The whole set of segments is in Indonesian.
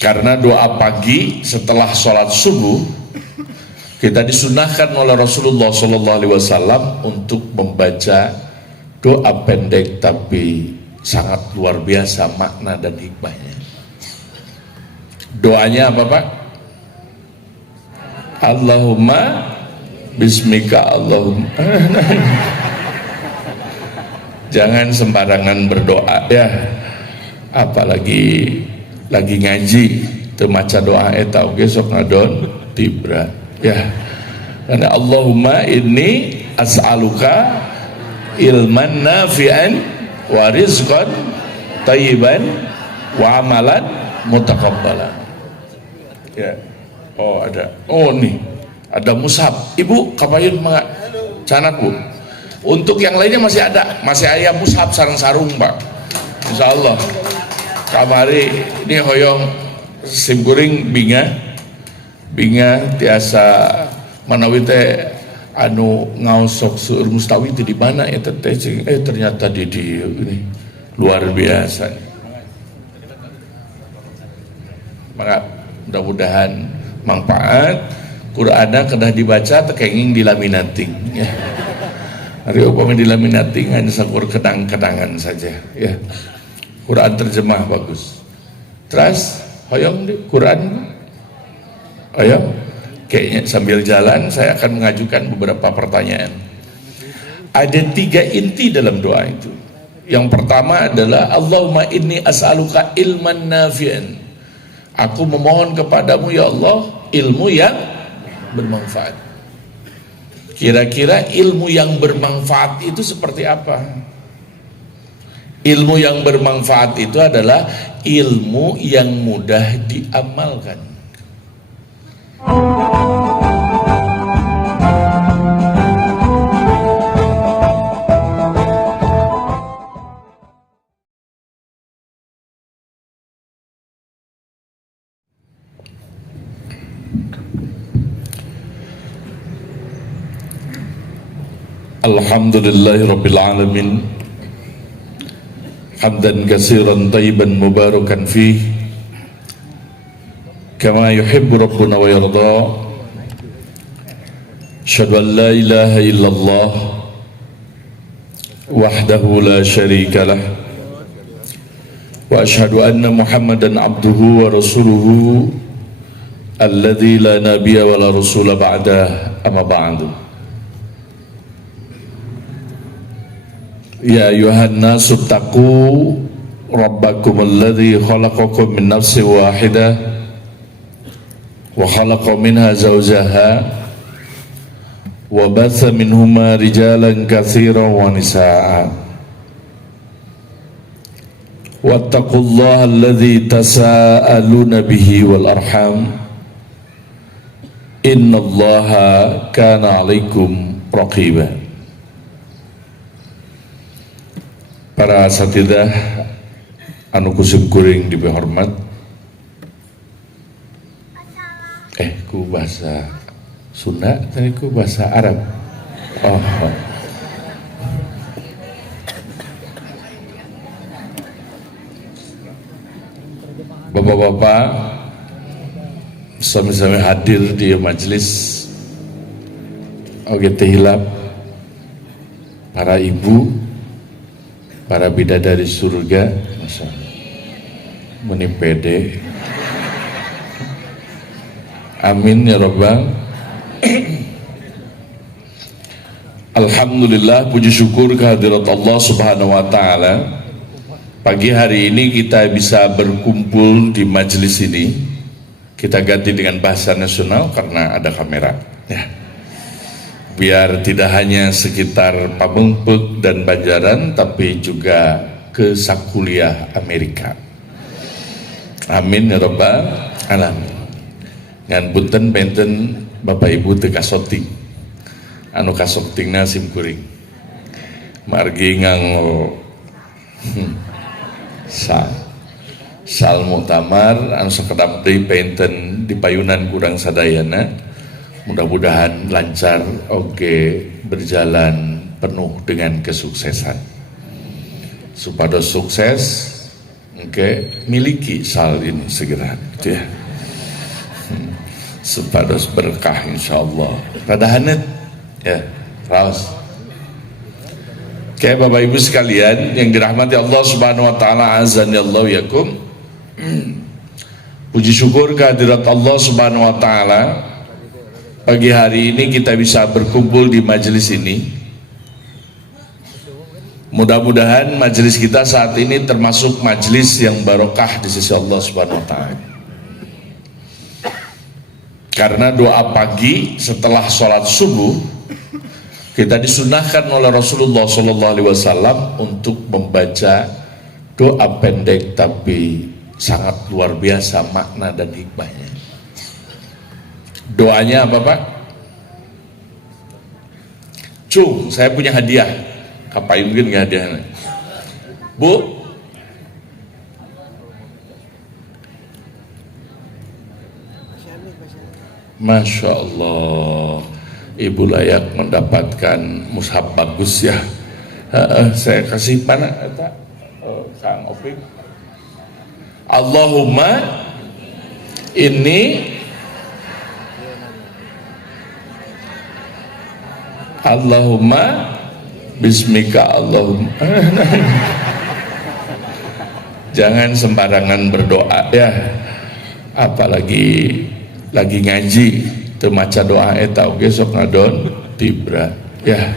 Karena doa pagi setelah sholat subuh kita disunahkan oleh Rasulullah SAW untuk membaca doa pendek tapi sangat luar biasa makna dan hikmahnya. Doanya apa Pak? Allahumma bismika Allahumma. Jangan sembarangan berdoa ya, apalagi lagi ngaji temaca doa eta oge sok ngadon tibra ya. Karena Allahumma inni as'aluka ilman nafi'an wa rizqan thayyiban wa amalan mutaqabbalan ya. Oh ada, oh nih ada mushaf ibu kapain mak canak bu. Untuk yang lainnya masih ayam mushaf sarung-sarung Pak, insya Allah. Kamari ini hoyong simkuring binga tiasa manawi teh anu ngaosok seueur mustawi itu di mana ya teteh ternyata di ini luar biasa. Maka mudah-mudahan manfaat Qur'ana kedah dibaca tekenging dilaminating ya. Hari upami dilaminating hanya sakur kenang-kenangan saja ya. Quran terjemah bagus. Terus hoyong di Quran. Ayo, kayaknya sambil jalan saya akan mengajukan beberapa pertanyaan. Ada 3 inti dalam doa itu. Yang pertama adalah Allahumma inni as'aluka ilman nafi'an. Aku memohon kepadamu ya Allah ilmu yang bermanfaat. Kira-kira ilmu yang bermanfaat itu seperti apa? Ilmu yang bermanfaat itu adalah ilmu yang mudah diamalkan. Alhamdulillahirabbil alamin. Hamdan katsiran thayyiban mubarakan fih kama yuhibbu rabbuna wa yarda. Asyhadu an la ilaha illallah wahdahu la syarika lah wa asyhadu anna Muhammadan abduhu wa rasuluhu alladzi la nabiyya wa la rasula ba'dah, amma ba'du. Ya ayuhan nasu taqu rabbakum alladzi khalaqakum min nafsin wahidah wa khalaqa minha zawjaha wa batha minhuma rijalan katsiran wa nisaa'a wattaqullaha alladzi tasaaluna bihi wal arham innallaha kana 'alaikum raqiba. Para asatidah anu kusim kuring dibehormat, ku bahasa Sunda tadi ku bahasa Arab. Oh. Bapak-bapak sami-sami hadir di majelis oge teh hilap, para ibu, para bidadari surga, Masya Allah, meni pede. Amin ya Rabbal. Alhamdulillah, puji syukur kehadirat Allah Subhanahu wa Ta'ala. Pagi hari ini kita bisa berkumpul di majelis ini. Kita ganti dengan bahasa nasional karena ada kamera ya. Biar tidak hanya sekitar Pamengpeuk dan Banjaran, tapi juga ke Sakuliah Amerika. Amin ya Rabbal alamin. Ngan punten benten Bapak Ibu teu kasoting. Anu kasotingna simkuring. Margi nganggo sal muktamar anu sakedap deui penten di payunan kurang sadayana. Mudah-mudahan lancar, oke, berjalan penuh dengan kesuksesan. Supados sukses Oke, miliki sal ini segera, gitu ya. Sepados berkah insyaallah. Rada hanet, ya, raos. Oke, Bapak Ibu sekalian yang dirahmati Allah Subhanahu wa taala, azanillahu yakum. Puji syukur kehadirat Allah Subhanahu wa taala. Pagi hari ini kita bisa berkumpul di majelis ini. Mudah-mudahan majelis kita saat ini termasuk majelis yang barokah di sisi Allah Subhanahu wa taala. Karena doa pagi setelah sholat subuh kita disunahkan oleh Rasulullah SAW untuk membaca doa pendek tapi sangat luar biasa makna dan hikmahnya. Doanya apa Pak? Cung, saya punya hadiah. Kapain mungkin nggak hadiahnya? Bu, Masya Allah, Ibu layak mendapatkan mushaf bagus ya. Saya kasih mana? Kang Opik. Allahumma ini Allahumma bismika Allahumma. Jangan sembarangan berdoa ya, apalagi lagi ngaji teu maca doa eta oge sok ngadon tibra ya.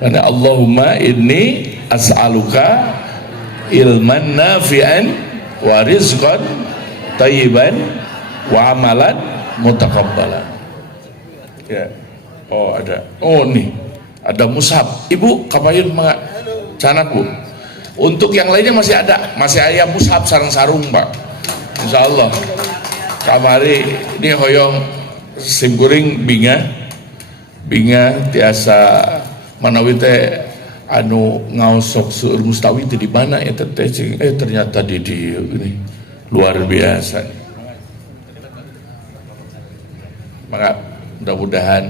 Karena Allahumma inni as'aluka ilman nafi'an wa rizqan thayyiban wa amalan mutakabbalan ya. Oh ada, oh nih ada mushaf. Ibu kapain mah canak Bu. Untuk yang lainnya masih ada, masih ayam mushaf sarung-sarung Pak, insyaallah. Kamari ini hoyong simkuring binga tiasa manawi teh anu ngaosok seueur mustawi di mana eta teh ternyata di ini luar biasa. Maka mudah-mudahan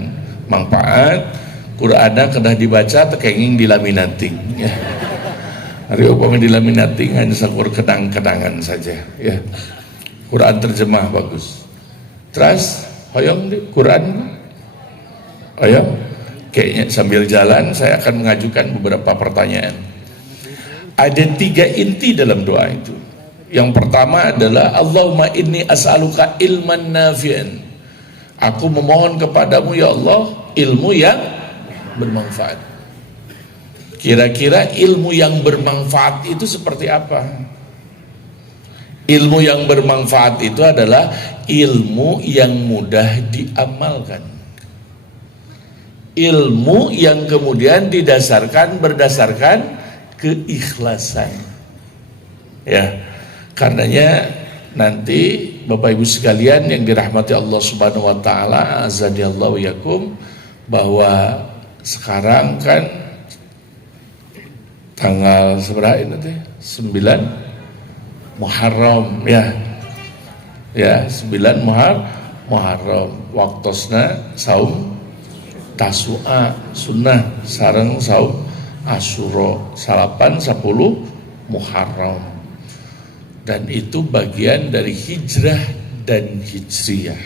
manfaat Qur'ana kedah dibaca tekenging dilaminating ya. Hari upami dilaminating hanya sakur kenang-kenangan saja ya. Quran terjemah bagus. Terus hoyong di Quran. Ayo, kayaknya sambil jalan saya akan mengajukan beberapa pertanyaan. Ada 3 inti dalam doa itu. Yang pertama adalah Allahumma inni as'aluka ilman nafi'an. Aku memohon kepadamu ya Allah ilmu yang bermanfaat. Kira-kira ilmu yang bermanfaat itu seperti apa? Ilmu yang bermanfaat itu adalah ilmu yang mudah diamalkan. Ilmu yang kemudian berdasarkan keikhlasan. Ya. Karenanya nanti Bapak Ibu sekalian yang dirahmati Allah Subhanahu wa taala, azanillahu yakum, bahwa sekarang kan tanggal seberapa ini teh? 9 Muharram ya. Ya, 9 Muharram. Waktosna saum Tasu'a sunnah sareng saum Asyura 8 10 Muharram. Dan itu bagian dari hijrah dan hijriyah.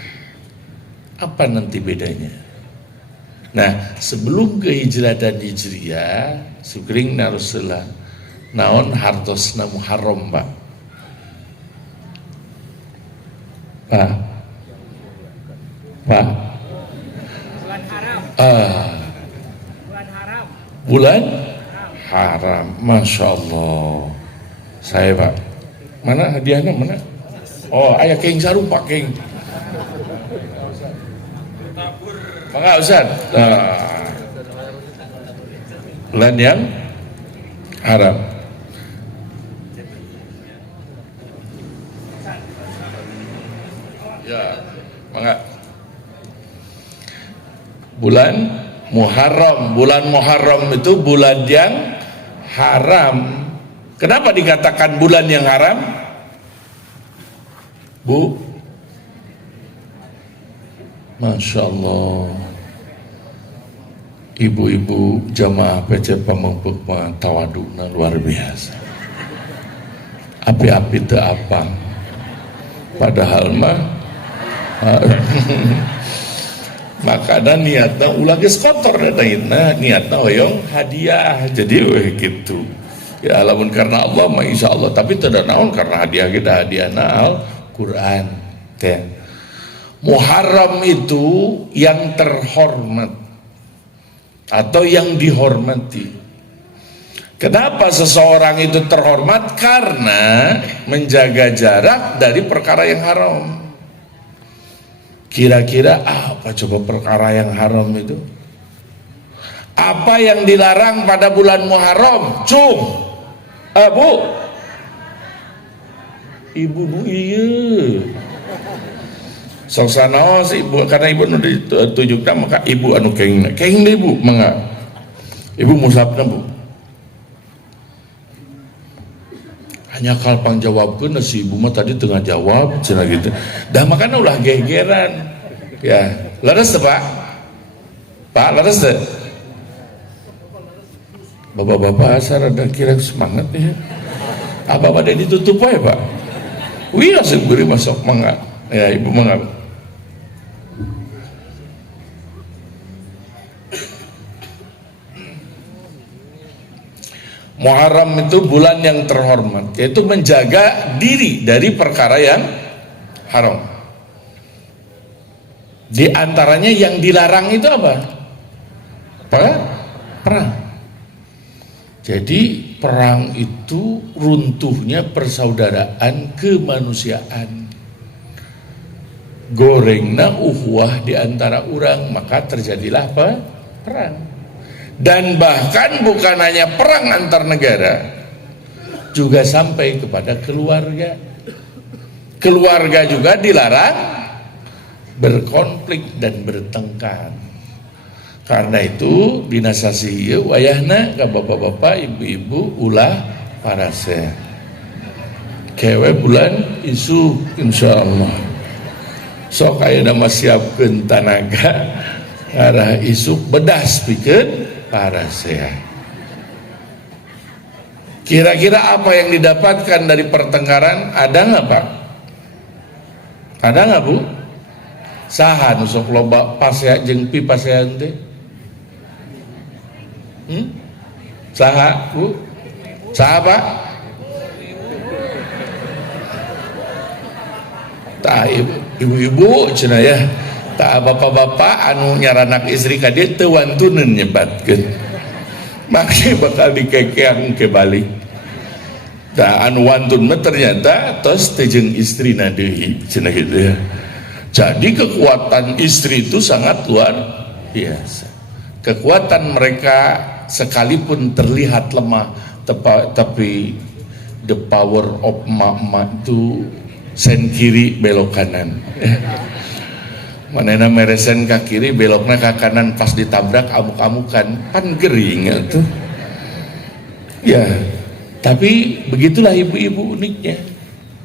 Apa nanti bedanya? Nah, sebelum ke hijrah dan hijriyah, sukring naruselah naon hartosna Muharram, Pak. Pak. Bulan haram. Bulan haram. Bulan haram. Masya Allah. Saya Pak. Mana hadiahnya mana? Oh, ayah keng sarung Pak keng. Maka Ustaz. Bulan yang haram. Ya, maka bulan Muharram itu bulan yang haram. Kenapa dikatakan bulan yang haram? Bu, Masya Allah, ibu-ibu jamaah PC Pamengpeuk tawadukna luar biasa. api-api teu apa padahal mah makanya niatna ulah geus kotor eta niatna hoyong hadiah jadi gitu ya lamun karena Allah mah insyaallah tapi teu naon karena hadiah kita hadiahna Al-Qur'an teh. Muharram itu yang terhormat atau yang dihormati. Kenapa seseorang itu terhormat? Karena menjaga jarak dari perkara yang haram. Kira-kira apa coba perkara yang haram itu? Apa yang dilarang pada bulan Muharram? Cung, Bu, ibu-ibu iya. Soksana si ibu karena ibu nu ditunjukkan maka ibu anu keng deh ibu mangga ibu musabna bu hanya kalpang jawabkeun si ibu mah tadi tengah jawab cenah gitu dah makanya ulah gegeran ya leres teh pak leres teh bapak-bapak asal ada kira semangat ya apa pada ditutup aja pak wih asal beri masuk mangga ya ibu mangga. Muharram itu bulan yang terhormat, yaitu menjaga diri dari perkara yang haram. Di antaranya yang dilarang itu apa? Perang. Jadi perang itu runtuhnya persaudaraan kemanusiaan. Gorengna uhwah di antara orang, maka terjadilah apa? Perang. Dan bahkan bukan hanya perang antar negara, juga sampai kepada keluarga. Keluarga juga dilarang berkonflik dan bertengkar. Karena itu dinasasi wayahna ke bapak-bapak, ibu-ibu ulah parase. Kewe bulan isu insyaallah. Sok aya nama siapkeun tanaga arah isu bedas pikeun para sehat. Kira-kira apa yang didapatkan dari pertengkaran? Ada nggak Pak? Ada nggak Bu? Saha nu sok loba pasea jeung pi pasean teh? Saha Bu? Saha Pak? Tah ibu-ibu cenah ya. Tak bapak-bapak anu nyaranak istri ka dieu teu wantuneun nyebatkeun. Make bakal dikekeang ke balik. Da anu wantun mah ternyata tos teh jeung istrina deui cenah gitu ya. Jadi kekuatan istri itu sangat luar biasa. Kekuatan mereka sekalipun terlihat lemah tapi the power of mak-mak itu sen kiri belok kanan. Manena meresen ke kiri beloknya ke kanan pas ditabrak amuk-amukan pan gering tuh ya tapi begitulah ibu-ibu uniknya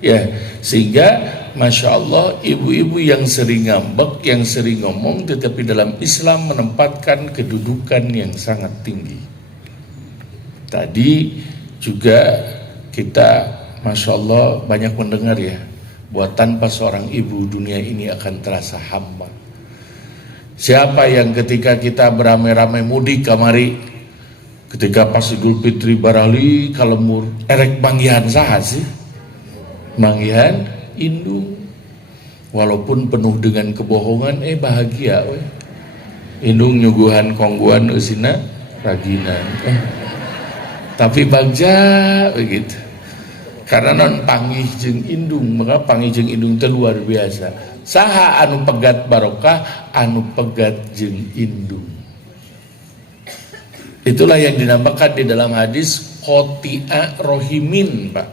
ya sehingga Masya Allah ibu-ibu yang sering ngambek yang sering ngomong tetapi dalam Islam menempatkan kedudukan yang sangat tinggi. Tadi juga kita Masya Allah banyak mendengar ya buat tanpa seorang ibu dunia ini akan terasa hamba. Siapa yang ketika kita beramai-ramai mudik kamari ketika pas Idul Fitri barali kalemur erek manggihan saha sih? Manggihan indung. Walaupun penuh dengan kebohongan bahagia we. Indung nyuguhan kongguan eusina raginan. Tapi bagja begitu. Karena non panggih jeung indung, maka panggih jeung indung itu luar biasa. Saha anu pegat barokah, anu pegat jeung indung. Itulah yang dinamakan di dalam hadis qati'a rohimin, Pak.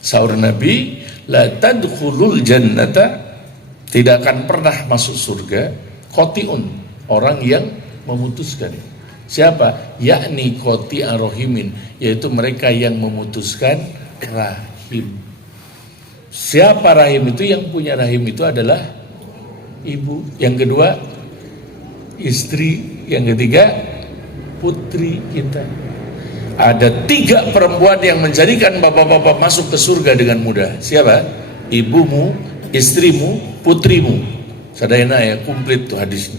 Saur Nabi, la tadkhulul jannata, tidak akan pernah masuk surga qati'un, orang yang memutuskan. Siapa? Yakni qati'a rohimin, yaitu mereka yang memutuskan rahim. Siapa rahim itu? Yang punya rahim itu adalah ibu. Yang kedua istri. Yang ketiga putri kita. Ada 3 perempuan yang menjadikan bapak-bapak masuk ke surga dengan mudah. Siapa? Ibumu, istrimu, putrimu. Sadayana ya, komplit tuh hadisnya.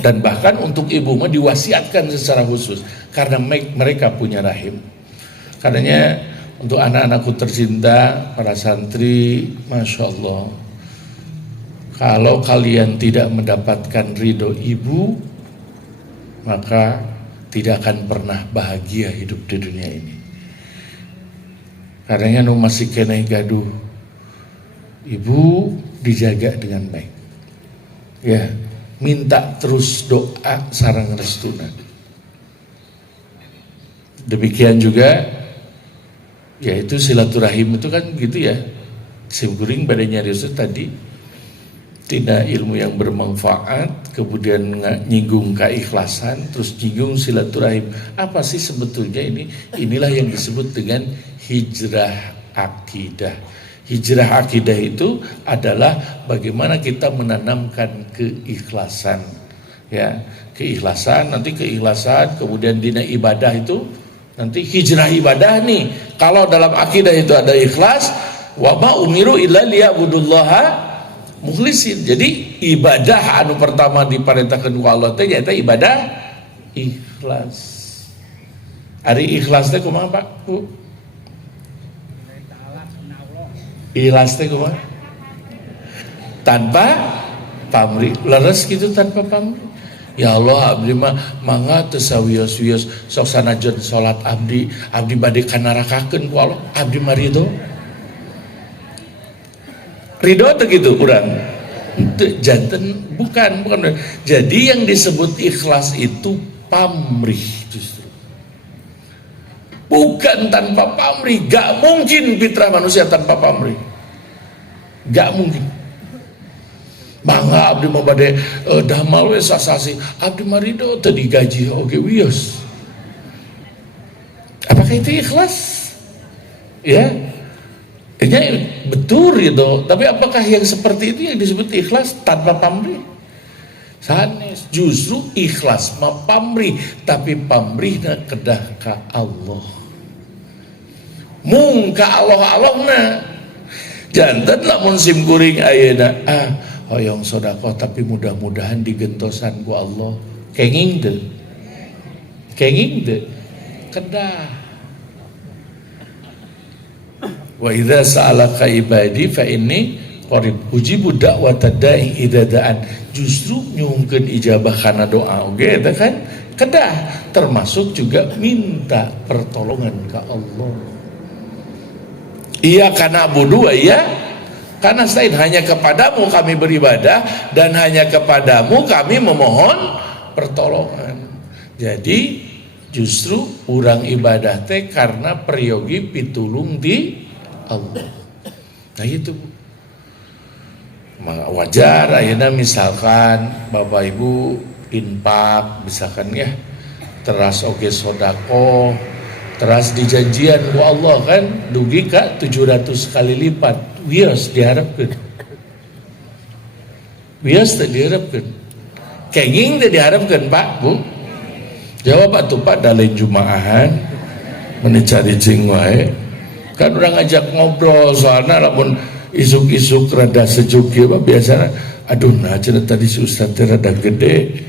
Dan bahkan untuk ibu mah diwasiatkan secara khusus karena mereka punya rahim. Karenanya untuk anak-anakku tercinta, para santri, Masya Allah, kalau kalian tidak mendapatkan ridho ibu, maka tidak akan pernah bahagia hidup di dunia ini. Karenanya nu masih kena gaduh, ibu dijaga dengan baik. Ya, minta terus doa sareng restuna. Demikian juga, yaitu silaturahim itu kan gitu ya. Simkuring badannya Yesus tadi, tidak ilmu yang bermanfaat, kemudian nyinggung keikhlasan, terus nyinggung silaturahim. Apa sih sebetulnya ini? Inilah yang disebut dengan hijrah akidah. Hijrah akidah itu adalah bagaimana kita menanamkan keikhlasan, ya, keikhlasan, nanti keikhlasan, kemudian dina ibadah itu nanti hijrah ibadah nih. Kalau dalam akidah itu ada ikhlas, wa ma umiru illa liya'budullaha mukhlisin. Jadi ibadah anu pertama diperintahkan ku Allah teh nyaeta ibadah ikhlas. Ari ikhlas teh kumaha Pak? Bu? Ikhlas teh kumaha? Tanpa pamrih, leres gitu tanpa pamrih. Ya Allah, abdi mah mangga teu sawios-wios sok sanajan salat abdi bade kanarakakeun ku Allah, abdi mah ridho. Ridho teh gitu urang. Teu janten bukan. Jadi yang disebut ikhlas itu pamrih justru. Bukan tanpa pamrih, gak mungkin fitrah manusia tanpa pamrih, gak mungkin. Mangga abdi mah bade damal we sasasi, abdi mah ridho teu digaji oge wios. Apakah itu ikhlas? Ya, ini betul itu. Tapi apakah yang seperti itu yang disebut ikhlas tanpa pamrih? Sanes justru ikhlas mah pamrih, tapi pamrihna kedah ka Allah. Mung ka Allah-Allahna. Janten lamun simkuring ayeuna hoyong sedekah tapi mudah-mudahan digentosan ku Allah. Kenging teu? Kenging teu? Kedah. Wa idza sa'alaka ibadi fa inni qarib ujibu da'watad da'i idza da'an. Justru nyungkeun ijabah kana doa oge eta kan kedah, termasuk juga minta pertolongan ke Allah. Iya karena budu ya, karena selain hanya kepadamu kami beribadah dan hanya kepadamu kami memohon pertolongan. Jadi justru urang ibadah teh karena peryogi pitulung di Allah. Nah itu wajar ayeuna misalkan Bapak Ibu infak misalkan ya, teras oge sodako, teras dijanjian ku Allah kan dugi ka 700 kali lipat. Wios diharapkeun. Wios teh diharapkeun. Kenging teh diharapkeun Pak, Bu. Jawab atuh Pak dalain jumaahan menicari cing wae. Kan urang ngajak ngobrol soalna lamun isuk-isuk rada sejuk ya Pak biasana. Aduh nah cenah tadi si Ustaz teh rada gede.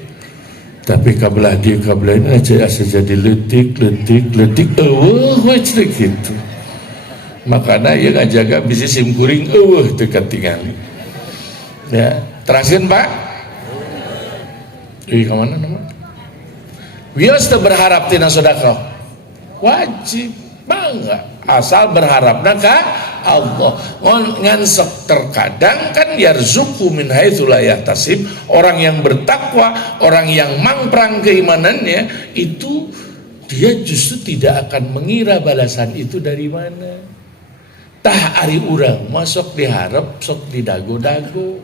Tapi kabelah dia kabelah ini aja asa jadi letik we gitu. Makanya ia ngajaga bisa simkuring dekat tinggali. Ya, terasin Pak. Ke mana nama? Wios teu berharap tina sedekah. Wajib bangga asal berharapna ka Allah. Ngan terkadang kan yarzuqu min haitsu la yahtasib. Orang yang bertakwa, orang yang mangprang keimanannya itu dia justru tidak akan mengira balasan itu dari mana. Tah ari urang masuk diharap sok didago-dago.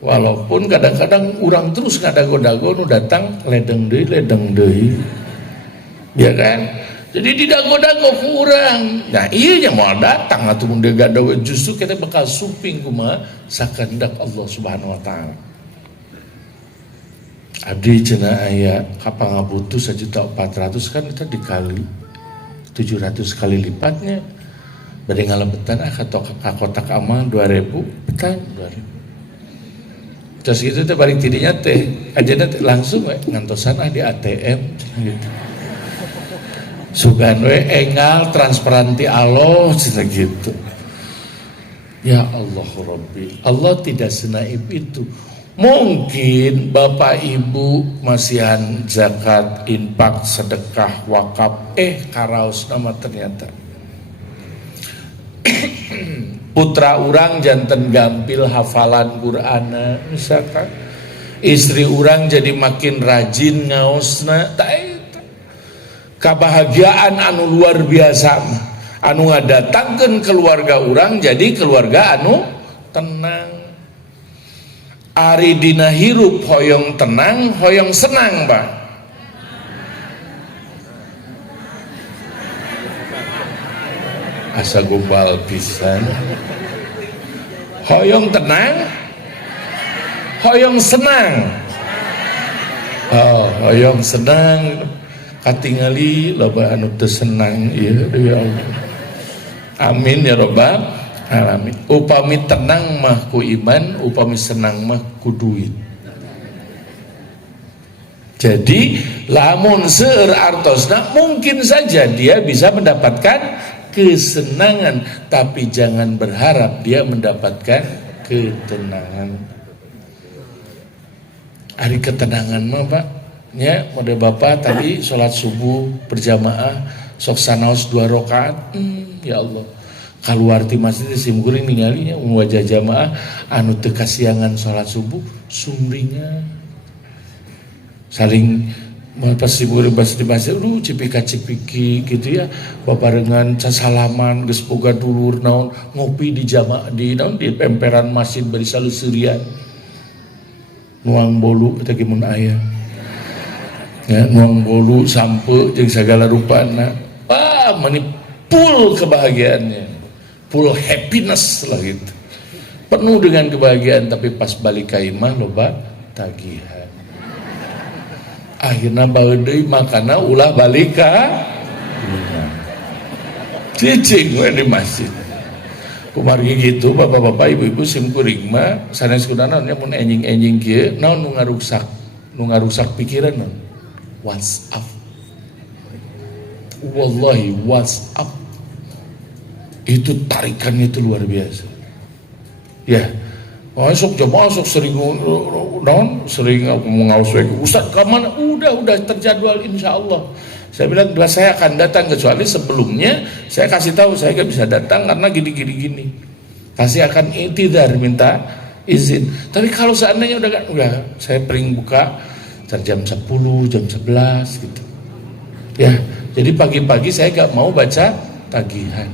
Walaupun kadang-kadang urang terus ngadago-dago nu datang ledeng deui. Ya kan? Jadi didago-dago kurang. Nah iya nya mau datang atuh mun didago justru kita bakal suping kumaha sakehendak Allah Subhanahu wa taala. abdi cenah aya kapangabutuh 1.400.000 kan kita dikali 700 kali lipatnya bade ngalebetan ka kotak amal 2.000 betan 2.000 terus gitu teh balik tidinya teh ajeuna teh langsung ngantosan di ATM gitu sugan we engal transparan ti Allah cenah gitu. Ya Allah Rabbi, Allah tidak senaib itu. Mungkin Bapak Ibu masihan zakat, infak, sedekah, wakaf, karaos nama ternyata putra urang janten gampil hafalan Qur'ana misalkan, istri urang jadi makin rajin ngaosna, kebahagiaan anu luar biasa anu ngadatangkeun keluarga urang jadi keluarga anu tenang. Ari dina hirup hoyong tenang, hoyong senang, Pak. Asa gombal pisan. Hoyong tenang, hoyong senang. Oh, hoyong senang katingali loba anu teu senang ieu ya Allah. Amin ya rabbal alamin. Upami tenang mah ku iman, upami senang mah ku duit. Jadi lamun seueur artosna mungkin saja dia bisa mendapatkan kesenangan, tapi jangan berharap dia mendapatkan ketenangan. Hari ketenangan mah Pak, ya mode Bapak tadi sholat subuh berjamaah sok sanaos 2 rakaat, ya Allah keluar ti masjid simkuring ningalinya wajah jamaah anu teu kasiangan sholat subuh sumringan saling pas simkuring pas di masjid cipika-cipiki gitu ya babarengan casalaman geus boga dulur naon ngopi di jamaah di naon di emperan masjid bari saluseurian nuang bolu eta ge mun aya ya nuang bolu sampe jeung sagala rupana mani full kebahagiaannya, full happiness lah gitu, penuh dengan kebahagiaan. Tapi pas balik ka imah loba tagihan, akhirnya bae deui makana ulah balik ka imah cicing we di masjid. Kumargi gitu bapak-bapak ibu-ibu simkuring mah sanes kunaon nya mun enjing-enjing kieu naon nu ngarusak pikiran naon WhatsApp. Wallahi WhatsApp itu tarikannya itu luar biasa ya. Masuk jamaah sok sering sering ngaus Ustaz ke mana udah terjadwal insyaallah. Saya bilang saya akan datang, kecuali sebelumnya saya kasih tahu saya gak bisa datang karena gini kasih akan intidar minta izin. Tapi kalau seandainya udah saya pering buka jam 10 jam 11 gitu ya. Jadi pagi-pagi saya gak mau baca tagihan.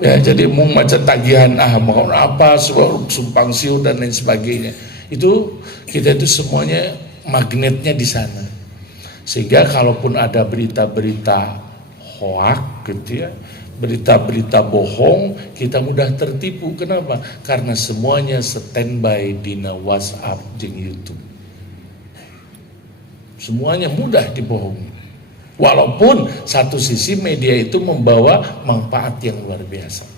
Ya, jadi mau baca tagihan mau apa, sumpang siur dan lain sebagainya. Itu kita itu semuanya magnetnya di sana. Sehingga kalaupun ada berita-berita hoak gitu ya, berita-berita bohong, kita mudah tertipu. Kenapa? Karena semuanya standby di WhatsApp dan YouTube. Semuanya mudah dibohongi. Walaupun satu sisi media itu membawa manfaat yang luar biasa.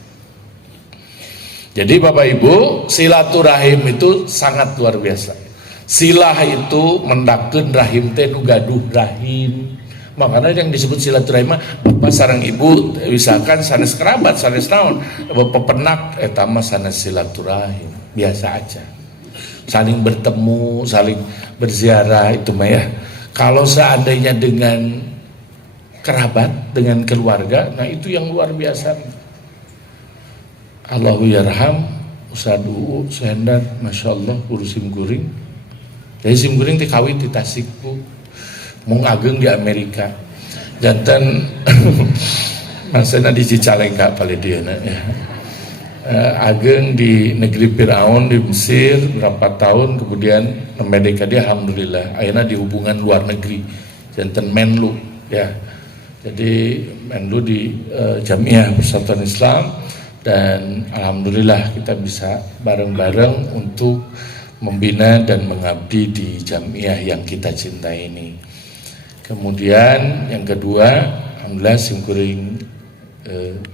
Jadi Bapak Ibu, silaturahim itu sangat luar biasa. Silah itu mendakeun rahim teh nu gaduh rahim. Makanya yang disebut silaturahim Bapak sareng Ibu misalkan sanes kerabat, sanes naon, pepenak eta mah sanes silaturahim, biasa aja. Saling bertemu, saling berziarah itu mah ya. Kalau seandainya dengan kerabat, dengan keluarga, nah itu yang luar biasa. Allahu yarham Usadu Suhendar, Masya Allah urus simkuring. Jadi simkuring teh kawin di Tasikku, mau ngageng di Amerika. Jantan maksudnya di Cicalengka palediana ya. Ageng di negeri Firaun di Mesir berapa tahun, kemudian nemedeka dia alhamdulillah akhirnya di hubungan luar negeri jantan Menlu ya. Jadi Menlu di Jamiah Persatuan Islam, dan alhamdulillah kita bisa bareng-bareng untuk membina dan mengabdi di jamiah yang kita cintai ini. Kemudian yang kedua, alhamdulillah simkuring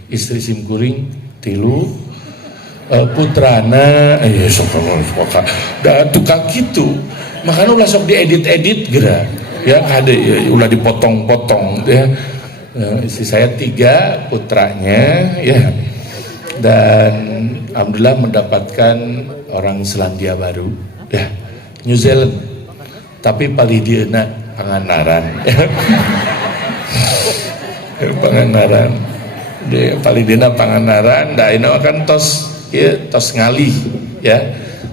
istri simkuring tilu putrana tukang gitu, makanya ulah sok diedit-edit gerak ya, ada ya, ulah dipotong-potong ya. Istri saya 3 putranya ya, dan alhamdulillah mendapatkan orang Selandia Baru ya, New Zealand, tapi Palidieuna Pangandaran ya. Pangandaran di Palidieuna Pangandaran, da ini kan tos ya, tos ngalih ya,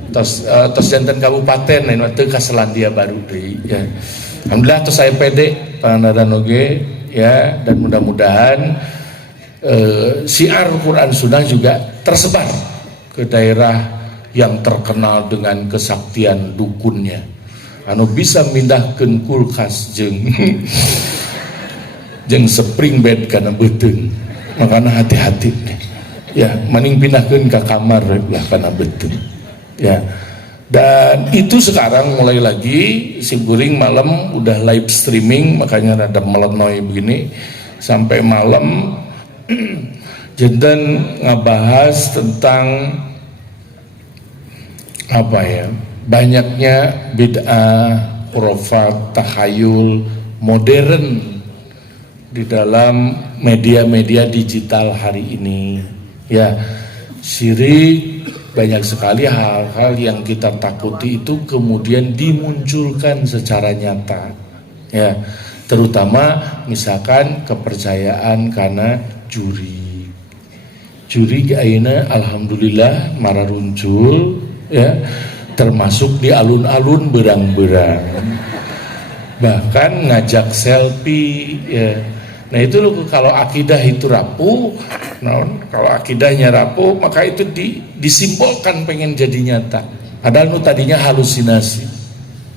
tos jantan kabupaten ini teu ka Selandia Baru deui ya. Alhamdulillah tos saya pede Pangandaran oge ya, dan mudah-mudahan syiar Quran Sunnah juga tersebar ke daerah yang terkenal dengan kesaktian dukunnya, anu bisa mindahkeun kulkas jeung jeung spring bed kana beuteung, makanya hati-hati ya, mending pindahkeun ke kamar lah kana beuteung ya. Dan itu sekarang mulai lagi simkuring malam udah live streaming, makanya rada melenoy begini sampai malam. Jantan ngabahas tentang apa ya, banyaknya bid'ah, khurafat, takhayul modern di dalam media-media digital hari ini ya. Syirik, banyak sekali hal-hal yang kita takuti itu kemudian dimunculkan secara nyata ya, terutama misalkan kepercayaan karena juri ayeuna alhamdulillah mararuncul ya, termasuk di alun-alun berang-berang, bahkan ngajak selfie ya. Nah itu loh, kalau akidah itu rapuh, kalau akidahnya rapuh maka itu disimbolkan pengen jadi nyata, padahal nu tadinya halusinasi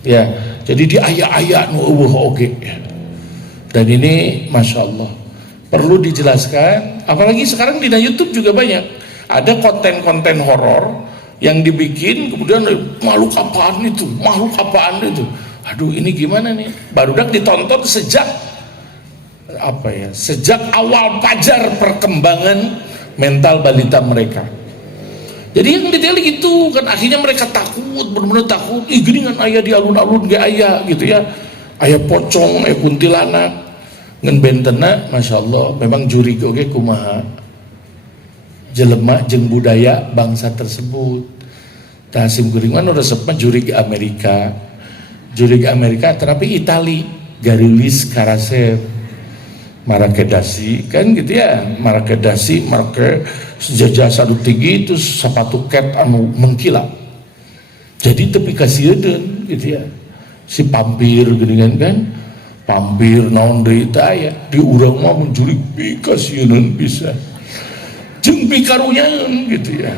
ya, jadi di ayat-ayat nu oge. Dan ini masya Allah perlu dijelaskan, apalagi sekarang di YouTube juga banyak ada konten-konten horor yang dibikin, kemudian makhluk apaan itu, aduh ini gimana nih, barudak ditonton sejak apa ya, sejak awal fajar perkembangan mental balita mereka. Jadi yang detail gitu kan, akhirnya mereka takut, benar-benar takut. Gini kan ayah di alun-alun gak ayah gitu ya, ayah pocong, ayah kuntilanak ngen bentena, masya Allah memang juri oge kumaha jelema jeung budaya bangsa tersebut. Tasim kuringan udah sepah juri ke Amerika, terapi Itali Garilis Karasev Marakedasi kan gitu ya, Marakedasi sejajah sadu tinggi itu sepatu ket anu mengkilap, jadi tepi kasieun gitu ya, si pampir gitu kan pampir naon deui teh aya di urang mah menjurig pikasieun bisa jeung pikarunyan gitu ya,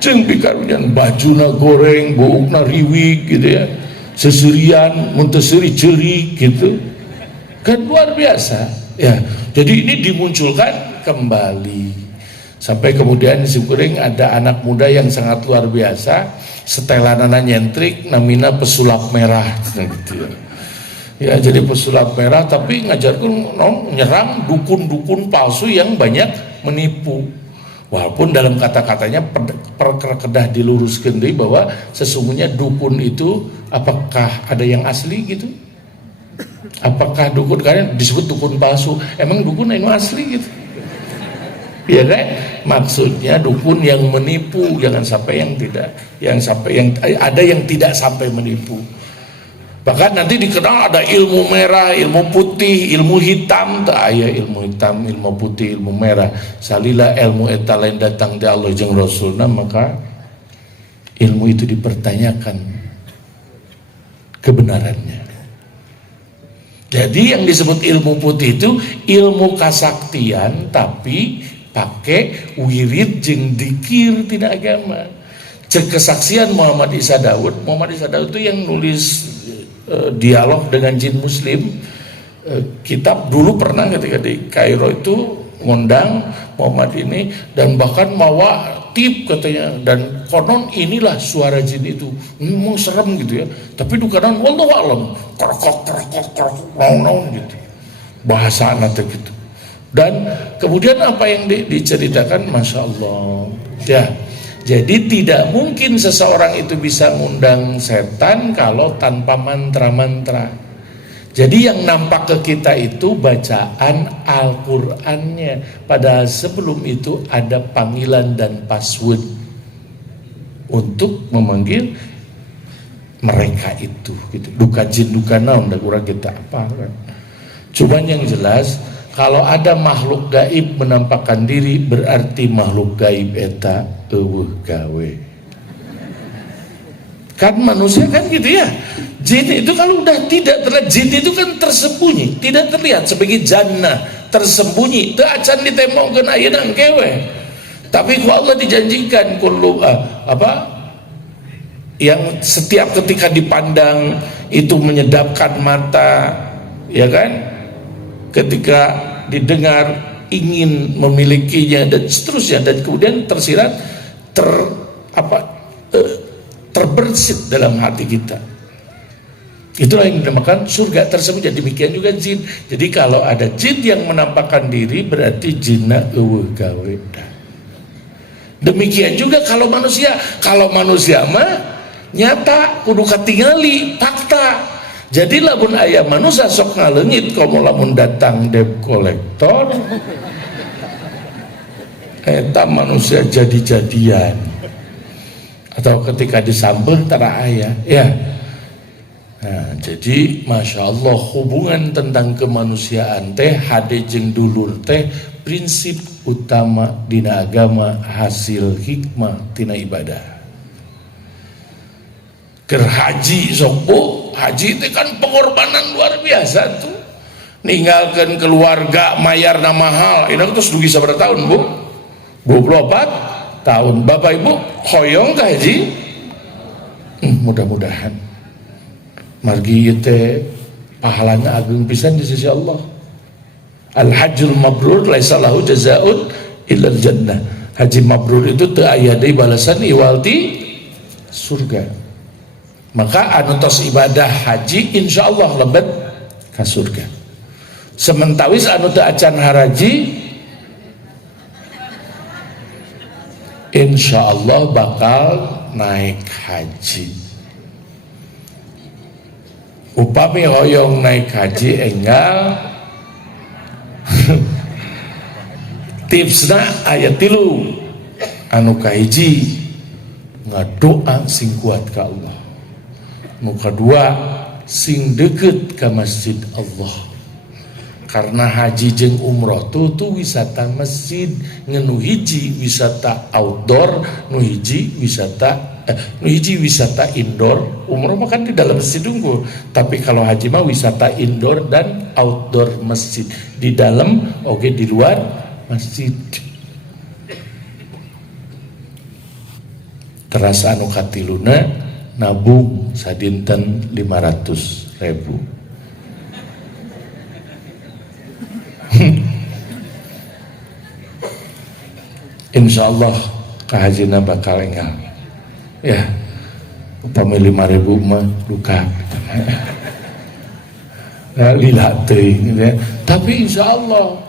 jeung pikarunyan bajuna goreng boukna riwig gitu ya, seserian mun teu seuri ceurik gitu kan, luar biasa ya. Jadi ini dimunculkan kembali sampai kemudian di simkuring ada anak muda yang sangat luar biasa, setelanana nyentrik namina pesulap merah gitu ya, jadi pesulap merah tapi ngajarkan nyerang dukun-dukun palsu yang banyak menipu, walaupun dalam kata-katanya perkedah diluruskan deui bahwa sesungguhnya dukun itu apakah ada yang asli gitu, apakah dukun karena disebut dukun palsu, emang dukun itu asli gitu ya kan, maksudnya dukun yang menipu, jangan sampai yang tidak, ada yang tidak sampai menipu. Bahkan nanti dikenal ada ilmu merah, ilmu putih, ilmu hitam, tak aya ilmu hitam, ilmu putih, ilmu merah. Salila ilmu eta lain datang dari Allah jeung Rasulna, maka ilmu itu dipertanyakan kebenarannya. Jadi yang disebut ilmu putih itu ilmu kasaktian tapi pakai wirid jeung dikir, tidak agama. Cek kesaksian Muhammad Isa Daud itu yang nulis dialog dengan jin muslim, kitab dulu pernah ketika di Kairo itu ngundang Muhammad ini, dan bahkan mawa aktif katanya, dan konon inilah suara jin itu. Mau serem gitu ya, tapi dukanan wallahu alam krok gitu bahasa anak gitu. Dan kemudian apa yang diceritakan, masya Allah ya. Jadi tidak mungkin seseorang itu bisa ngundang setan kalau tanpa mantra-mantra. Jadi yang nampak ke kita itu bacaan Al-Qur'annya. Padahal sebelum itu ada panggilan dan password untuk memanggil mereka itu gitu. Duka jin duka naon da kurang kita apa kan. Cuman yang jelas kalau ada makhluk gaib menampakkan diri, berarti makhluk gaib eta eueuh gawe. Kan manusia kan gitu ya. Jin itu kalau udah tidak terlihat, jin itu kan tersembunyi, tidak terlihat sebagai jannah, tersembunyi, teu acan ditembongkeun ayeuna kewe. Tapi ku Allah dijanjikan kullu yang setiap ketika dipandang itu menyedapkan mata, ya kan? Ketika didengar ingin memilikinya dan seterusnya, dan kemudian tersirat terbersit dalam hati kita. Itulah yang dinamakan surga tersebut. Jadi demikian juga jin. Jadi kalau ada jin yang menampakkan diri, berarti jinna eueuh gawe. Demikian juga kalau manusia. Kalau manusia mah nyata kudu katingali fakta. Jadi lamun aya manusia sok ngaleungit komo lamun datang debt collector, eta manusia jadi-jadian. Atau ketika disambel tara aya ya. Nah, jadi masya Allah hubungan tentang kemanusiaan teh hade jeung dulur teh prinsip utama dina agama, hasil hikmah tina ibadah. Ker haji sok haji itu kan pengorbanan luar biasa tuh, ninggalkan keluarga mayarna mahal. Ini terus dugi sabar tahun Bu? 24 tahun. Bapak Ibu hoyong ke haji? Mudah-mudahan margi teh pahalanya agung pisan di sisi Allah. Al-hajjul mabrur laisa lahu jazaa'un illal jannah. Haji mabrur itu teu aya deui balasan iwalti surga. Maka anu tos ibadah haji insyaallah lebet ka surga. Sementawis anu teu acan haraji insyaallah bakal naik haji. Upami hoyong naik haji enggal tipsna aya 3 anu kahiji ngadoa sing kuat ka Allah. Nu kadua sing deket ke masjid Allah, karena haji jeung umroh tuh wisata masjid, nu hiji wisata outdoor, nu hiji wisata indoor. Umroh mah kan di dalam masjid unggul, tapi kalau haji mah wisata indoor dan outdoor masjid, di dalam oke di luar masjid. Terasa anu katiluna nabung sadinten 500.000. Insyaallah kahajina bakal enggal. Ya, upami 5.000 mah duka. Lila teuing ya. Tapi insyaallah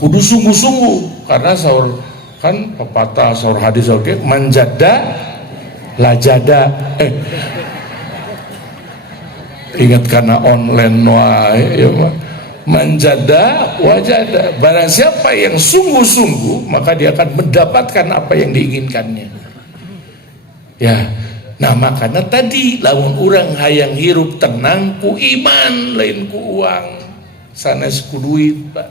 kudu sungguh-sungguh, karena sahur kan pepatah sahur hadis oke manjada lajada ingat karena online wae ya mah manjada wajada. Barang siapa yang sungguh-sungguh maka dia akan mendapatkan apa yang diinginkannya ya. Nah makanya tadi lamun urang hayang hirup tenang ku iman lain ku uang sanes ku duit Pak.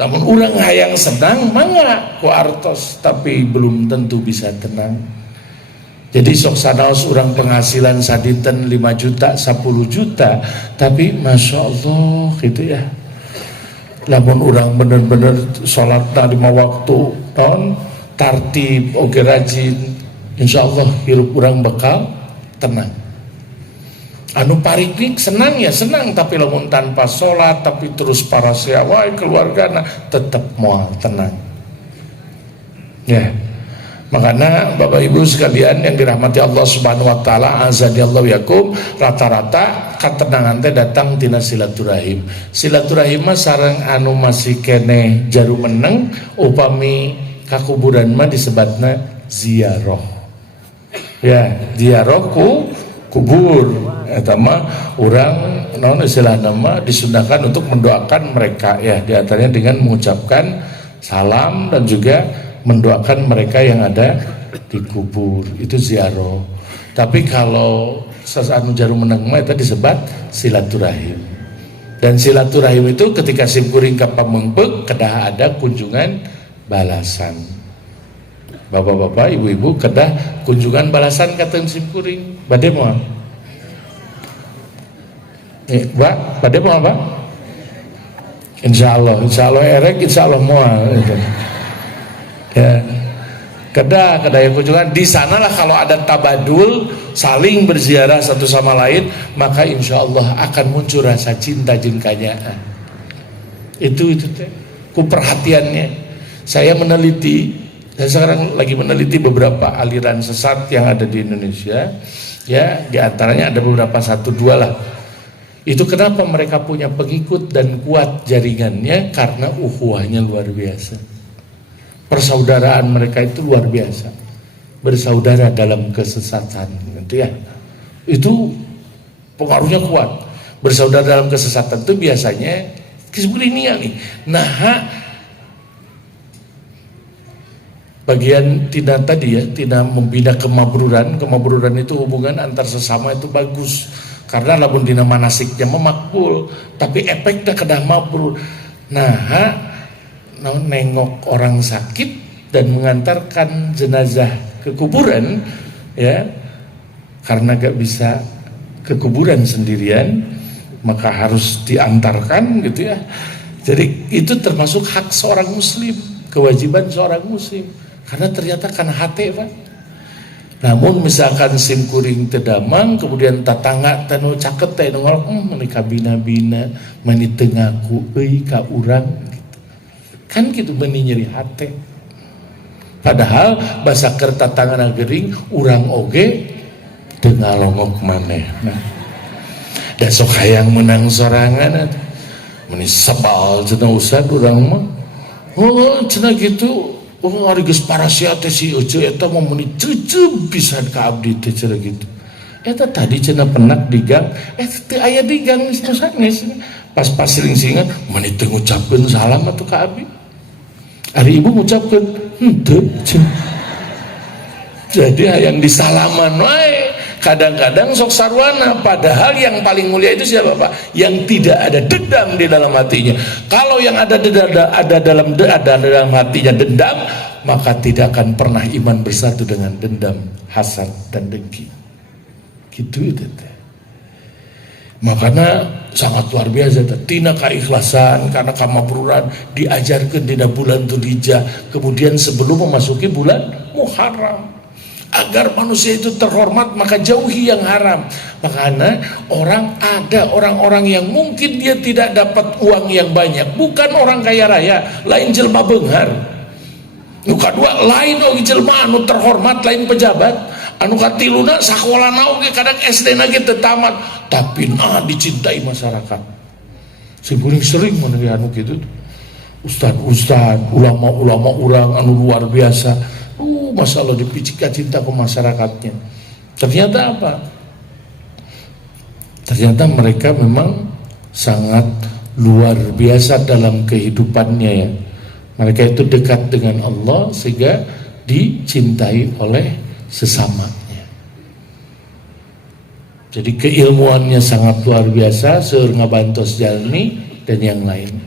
Lamun urang hayang senang mangga ku artos, tapi belum tentu bisa tenang. Jadi sok sanaos urang penghasilan sadinten 5 juta 10 juta, tapi masya Allah gitu ya. Lamun urang bener-bener sholat 5 waktu tahun tartib oge rajin, insya Allah hirup urang bakal tenang. Anu pariknik senang ya senang, tapi lamun tanpa sholat tapi terus para seawai keluarga tetap moal tenang. Ya. Makanya Bapak Ibu sekalian yang dirahmati Allah Subhanahu wa taala, azanillahu yakum, rata-rata katenangan teh datang tina silaturahim. Silaturahim mah sareng anu masih kene jarum meneng upami kakuburan mah disebatna ziarah. Ya, ziarah ku kubur. Eta mah urang naon istilahna mah disundahkan untuk mendoakan mereka ya, di antaranya dengan mengucapkan salam dan juga mendoakan mereka yang ada di kubur, itu ziarah. Tapi kalau sasanu jarum meneng mah itu disebut silaturahim. Dan silaturahim itu ketika simkuring ka pamengpeuk kedah ada kunjungan balasan. Bapak-bapak, ibu-ibu kedah kunjungan balasan ka simkuring. Bade moal. Mbak, bade moal, Pak? Insyaallah erek, insyaallah moal. Ya, kedah yang kunjungan di sanalah kalau ada tabadul saling berziarah satu sama lain, maka insya Allah akan muncul rasa cinta jeung kanyaan. Itu teh ku perhatiannya. Saya sekarang lagi meneliti beberapa aliran sesat yang ada di Indonesia. Ya, di antaranya ada beberapa 1-2 lah. Itu kenapa mereka punya pengikut dan kuat jaringannya, karena ukhuwahnya luar biasa. Persaudaraan mereka itu luar biasa, bersaudara dalam kesesatan, gitu ya. Itu pengaruhnya kuat. Bersaudara dalam kesesatan itu biasanya kisbulinia nih. Nah, bagian tidak tadi ya, tidak membina kemabruran. Kemabruran itu hubungan antar sesama itu bagus, karena lamun dina manasiknya memakbul, tapi efeknya kedah mabrur. Nah, nengok orang sakit dan mengantarkan jenazah ke kuburan ya, karena gak bisa ke kuburan sendirian maka harus diantarkan gitu ya. Jadi itu termasuk hak seorang muslim, kewajiban seorang muslim, karena ternyata kan hati Pak. Namun misalkan simkuring tedamang kemudian tatangga tanu caket teh nongol menika bina-bina mani tengaku euy ka urang kan gitu, meni nyeri hati. Padahal basa kerta tangan gering urang oge teu ngalongok maneh. Nah, da sok hayang menang sorangan meni sebal cenah usad urang mah. Oh cenah gitu. Oh ari geus parasia teh si Ece eta mah meni ceuceup pisan ka abdi teh cenah gitu. Eta tadi cenah penak di gang, teu aya di gang sanes. Pas sering-seringan meni teu ngucapkeun salam atuh ka abdi. Hari ibu mengucapkan henteu. Jadi yang disalaman wae kadang-kadang sok sarwana, padahal yang paling mulia itu siapa Pak? Yang tidak ada dendam di dalam hatinya. Kalau yang ada dalam hatinya dendam, maka tidak akan pernah iman bersatu dengan dendam, hasad dan dengki. Gitu itu teh. Makanya sangat luar biasa tina keikhlasan karena kamabruran diajarkan di bulan Dzulhijjah, kemudian sebelum memasuki bulan Muharram, agar manusia itu terhormat maka jauhi yang haram. Makanya orang-orang yang mungkin dia tidak dapat uang yang banyak, bukan orang kaya raya, lain jelma beunghar. Nu kadua lain oge jelma anu terhormat, lain pejabat. Anu katiluna sakolana oge kadang SD na ge teu tamat, tapi dicintai masyarakat. Simkuring sering meneui anu kitu. Ustad, ulama-ulama urang anu luar biasa. Masalah dipicika cinta ke masyarakatnya. Ternyata apa? Ternyata mereka memang sangat luar biasa dalam kehidupannya ya. Mereka itu dekat dengan Allah sehingga dicintai oleh sesamanya. Jadi keilmuannya sangat luar biasa, seueur ngabantos jalmi dan yang lain.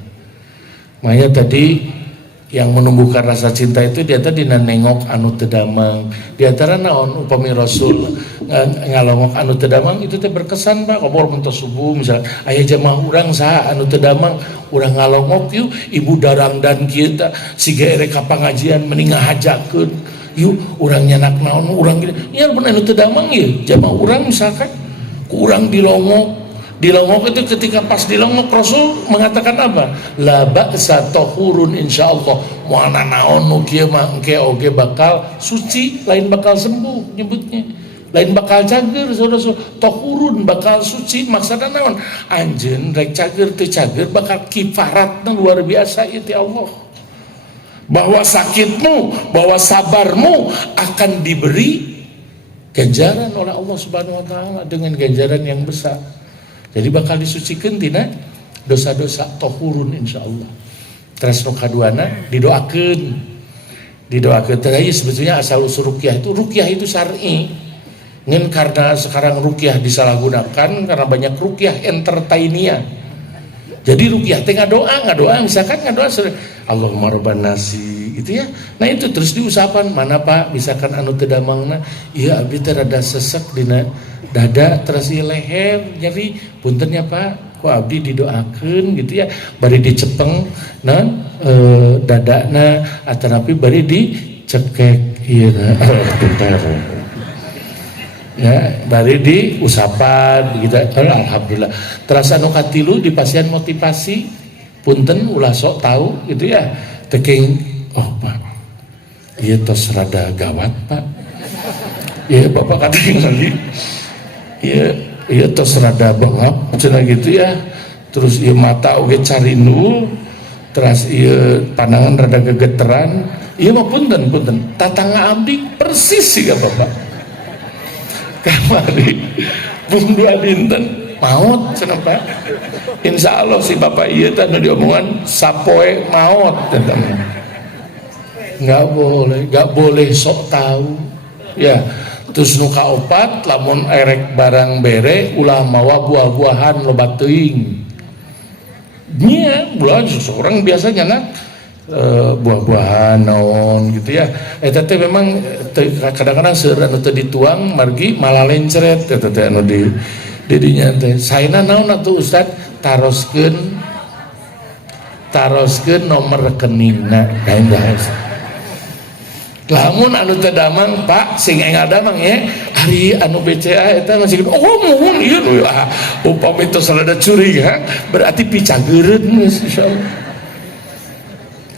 Makanya tadi yang menumbuhkan rasa cinta itu dia tadi nengok anu tedamang. Di antara naon upami Rasul ngalongok anu tedamang itu teh berkesan Pak. Kopor mentos subuh misalnya aya jamaah urang saha anu tedamang urang ngalongok yuk ibu darang dan kita siga erek ka pangajian mending ngahajakeun yuk urang nyanak naon urang gitu. Ya bener anu tedamang ya jamaah urang misalkan ku urang dilongok Dilongok itu ketika pas dilongok Rasul mengatakan apa? La ba'sa tahurun insyaallah. Moana naon nu kieu mah engke oge bakal suci, lain bakal sembuh nyebutnya. Lain bakal cager saudara-saudara. Tahurun bakal suci maksudna naon? Anjeun rek cager teu cager bakal kifaratna luar biasa itu Allah. Bahwa sakitmu, bahwa sabarmu akan diberi ganjaran oleh Allah Subhanahu wa taala dengan ganjaran yang besar. Jadi bakal disucikan tina dosa-dosa tahurun insyaallah. Terus nu kaduana didoakeun terakhir sebetulnya asal usul ruqyah itu syar'i. Ngan karena sekarang ruqyah disalahgunakan karena banyak ruqyah entertainia. Jadi ruqyah teh ngadoa misalkan ngadoa Allahumma rabban nasi gitu ya. Nah itu terus diusapan mana Pak misalkan anu teu damangna ieu abdi teh rada sesek dina dada terus leher jadi puntennya Pak ku abdi didoakeun gitu ya bari dicepeng naon dadana atanapi bari dicekek ieu ya bari diusapan gitu alhamdulillah. Terus anu katilu di pasien motivasi punten ulah sok tahu gitu ya teking oh Pak ieu tos rada gawat Pak ya Bapak katingali iya tos rada bengap cenah gitu ya terus iya mata oge carindu terus iya pandangan rada gegeteran iya mah punten tatangga abdi persis sih Bapak kamari bung dua dinten maut cenah Pak insya Allah si Bapak iya tadi diomongan sapoe maut nggak boleh sok tahu ya. Terus nuka opat lamun erek barang bere ulah mawa buah-buahan loba teuing nya bulan seseorang biasanya nak buah-buahan naon gitu ya eta teh memang kadang-kadang seueur anu teu dituang margi malah lencret eta teh anu di didinya teh saena naon atuh Ustad taroskeun nomor rekeningna lain bahas. Lamun anu teu damang Pak sing engal damang ya hari anu BCA eta masih oh mohon ieu nu upami tos rada curiga berarti picageureun insyaallah.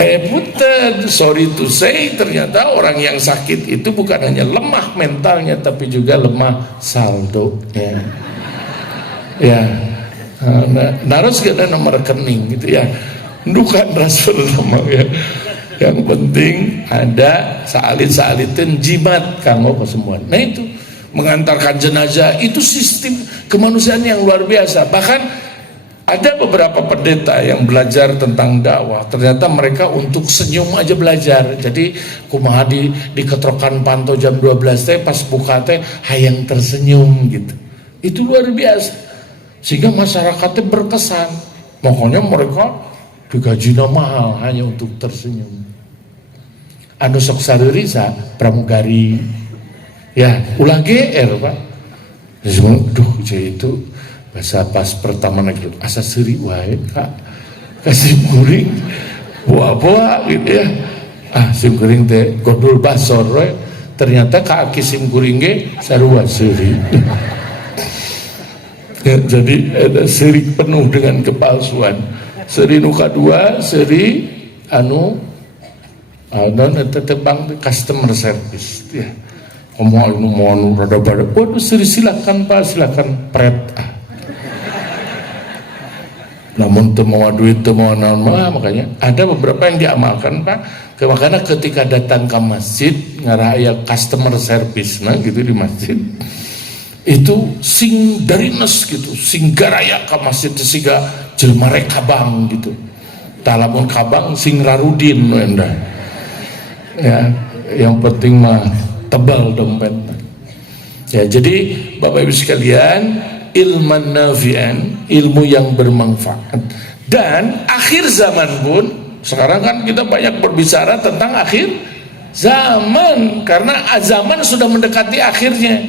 Puter sorry to say ternyata orang yang sakit itu bukan hanya lemah mentalnya tapi juga lemah saldo ya naros gak ada nomor rekening gitu ya bukan transfer nama ya. Yang penting ada saalit-saalitin jimat kanggo kesembuhan. Nah itu mengantarkan jenazah itu sistem kemanusiaan yang luar biasa. Bahkan ada beberapa pendeta yang belajar tentang dakwah. Ternyata mereka untuk senyum aja belajar. Jadi kumaha diketrokan pantau jam 12 teh pas buka teh hayang tersenyum gitu. Itu luar biasa. Sehingga masyarakatnya berkesan. Makanya mereka digajinya mahal hanya untuk tersenyum. Anu sok sareureun pramugari ya ulah GR Pak duh itu bahasa pas pertama naik asa seuri wae Kak kasih kuring buah-buah gitu ya sim kuring teh gondol basor we ternyata kaki sim kuring ge sarua seuri ya, jadi ada seuri penuh dengan kepalsuan seuri nu kadua seuri anu dan tetebang customer service ya ngomong ini mau rada-rada waduh silakan Pak silakan pret namun teu mau duit teu mau naon mah makanya ada beberapa yang diamalkan Pak makanya ketika datang ke masjid ngaraya customer service nah gitu di masjid itu sing darines gitu sing garaya ke masjid sehingga jelema rek kabang gitu talamun kabang sing rarudin endah ya yang penting mah tebal dompetnya ya. Jadi Bapak Ibu sekalian ilman nafi'an ilmu yang bermanfaat dan akhir zaman pun sekarang kan kita banyak berbicara tentang akhir zaman karena zaman sudah mendekati akhirnya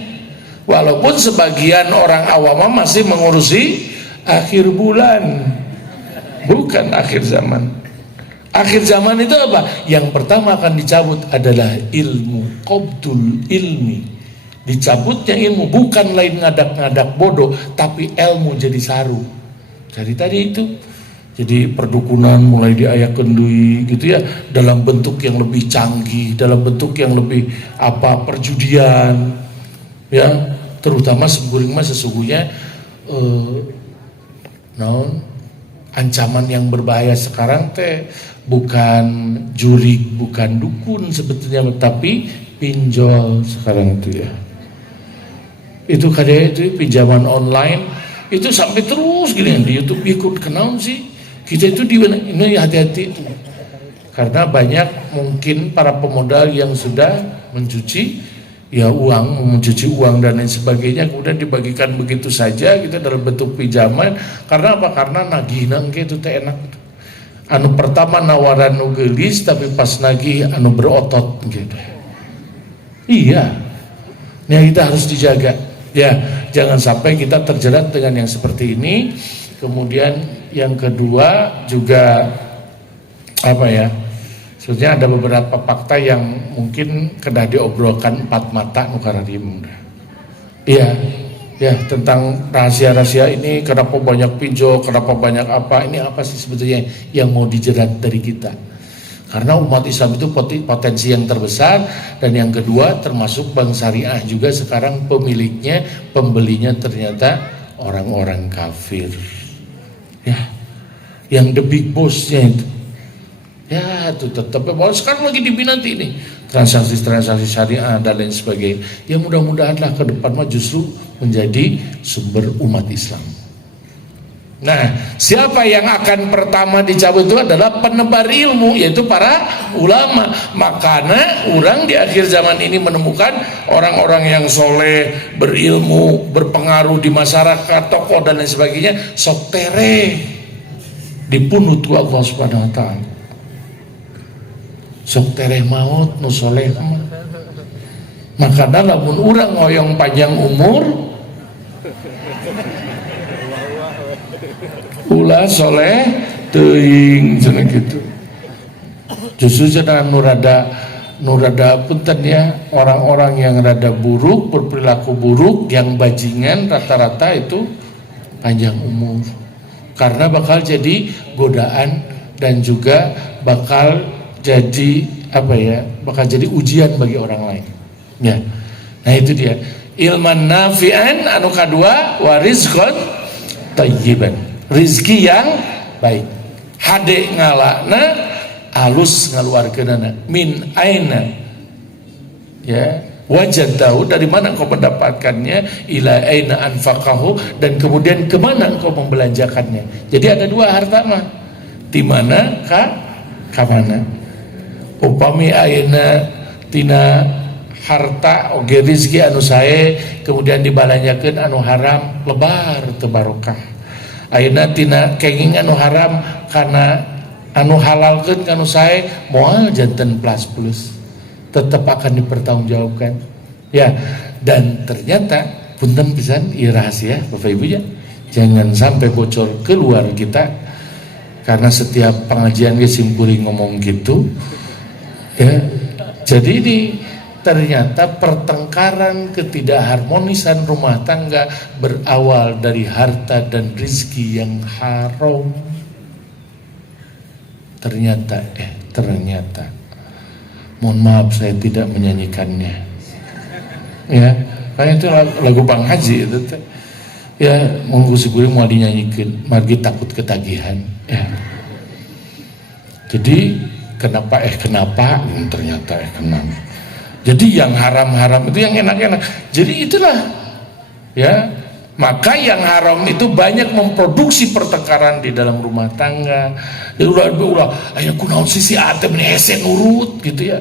walaupun sebagian orang awam masih mengurusi akhir bulan bukan akhir zaman. Akhir zaman itu apa? Yang pertama akan dicabut adalah ilmu, qabdul ilmi. Dicabutnya ilmu bukan lain ngadak-ngadak bodoh, tapi ilmu jadi saru. Jadi tadi itu, jadi perdukunan mulai diayakeun deui gitu ya, dalam bentuk yang lebih canggih, dalam bentuk yang lebih perjudian, ya, terutama sesungguhnya ancaman yang berbahaya sekarang teh bukan jurik, bukan dukun sebetulnya, tapi pinjol sekarang itu ya. Itu kadang itu pinjaman online itu sampai terus gini di YouTube ikut kenal sih kita itu ini hati-hati karena banyak mungkin para pemodal yang sudah mencuci uang dan lain sebagainya, kemudian dibagikan begitu saja gitu dalam bentuk pinjaman. Karena apa? Karena nagih nangke itu teh enak. Anu pertama nawaran nu geulis tapi pas nagih anu berotot gitu. Iya. Yang kita harus dijaga. Ya, jangan sampai kita terjerat dengan yang seperti ini. Kemudian yang kedua juga sebetulnya ada beberapa fakta yang mungkin kedah diobrolkan empat mata nukararium. Iya, ya tentang rahasia-rahasia ini, kenapa banyak pinjol, kenapa banyak ini apa sih sebetulnya yang mau dijerat dari kita? Karena umat Islam itu potensi yang terbesar, dan yang kedua termasuk bank syariah juga sekarang pembelinya ternyata orang-orang kafir. Ya, yang the big boss-nya itu. Ya, itu tetap sekarang lagi dibinati ini transaksi syariah dan lain sebagainya. Ya mudah-mudahanlah ke depan mah justru menjadi sumber umat Islam. Nah, siapa yang akan pertama dicabut itu adalah penebar ilmu, yaitu para ulama. Makanya orang di akhir zaman ini menemukan orang-orang yang soleh, berilmu, berpengaruh di masyarakat, tokoh dan lain sebagainya, sok tere dipunut ku Allah Subhanahu wa taala. Sok tere maut nu soleh. Makanya lamun urang ngoyong panjang umur ulah soleh teuing cenah gitu. Justru cenah nurada punten ya, orang-orang yang rada buruk, berperilaku buruk, yang bajingan rata-rata itu panjang umur. Karena bakal jadi godaan dan juga bakal jadi bakal jadi ujian bagi orang lain. Ya. Nah itu dia. Ilman nafi'an anu kadua wa rizqan thayyiban. Rizki yang baik. Hade ngalana alus ngaluarkeunana. Min aina ya wajadahu, dari mana engkau mendapatkannya, ila aina anfaqahu, dan kemudian kemana engkau membelanjakannya. Jadi ada dua harta mah, di mana ka mana. Upami ayeuna tina harta oge rizki anu sae kemudian dibalanjakeun anu haram, lebar teu barokah. Ayeuna tina kenging anu haram kana anu halalkeun kanu sae moal janten plus tetap akan dipertanggungjawabkan. Ya, dan ternyata punten pisan ieu rahasia Bapak Ibu ya. Jangan sampai bocor keluar kita, karena setiap pengajian ge simpuri ngomong gitu. Ya, jadi ini ternyata pertengkaran, ketidakharmonisan rumah tangga berawal dari harta dan rizki yang haram. Ternyata mohon maaf saya tidak menyanyikannya ya, karena itu lagu Bang Haji itu ya, monggo siburi mau dinyanyikan margi takut ketagihan ya. Jadi kenapa ternyata kenapa. Jadi yang haram-haram itu yang enak-enak. Jadi itulah ya, maka yang haram itu banyak memproduksi pertengkaran di dalam rumah tangga. Ya ulah aya kunaon sisi atem nih hese nurut gitu ya.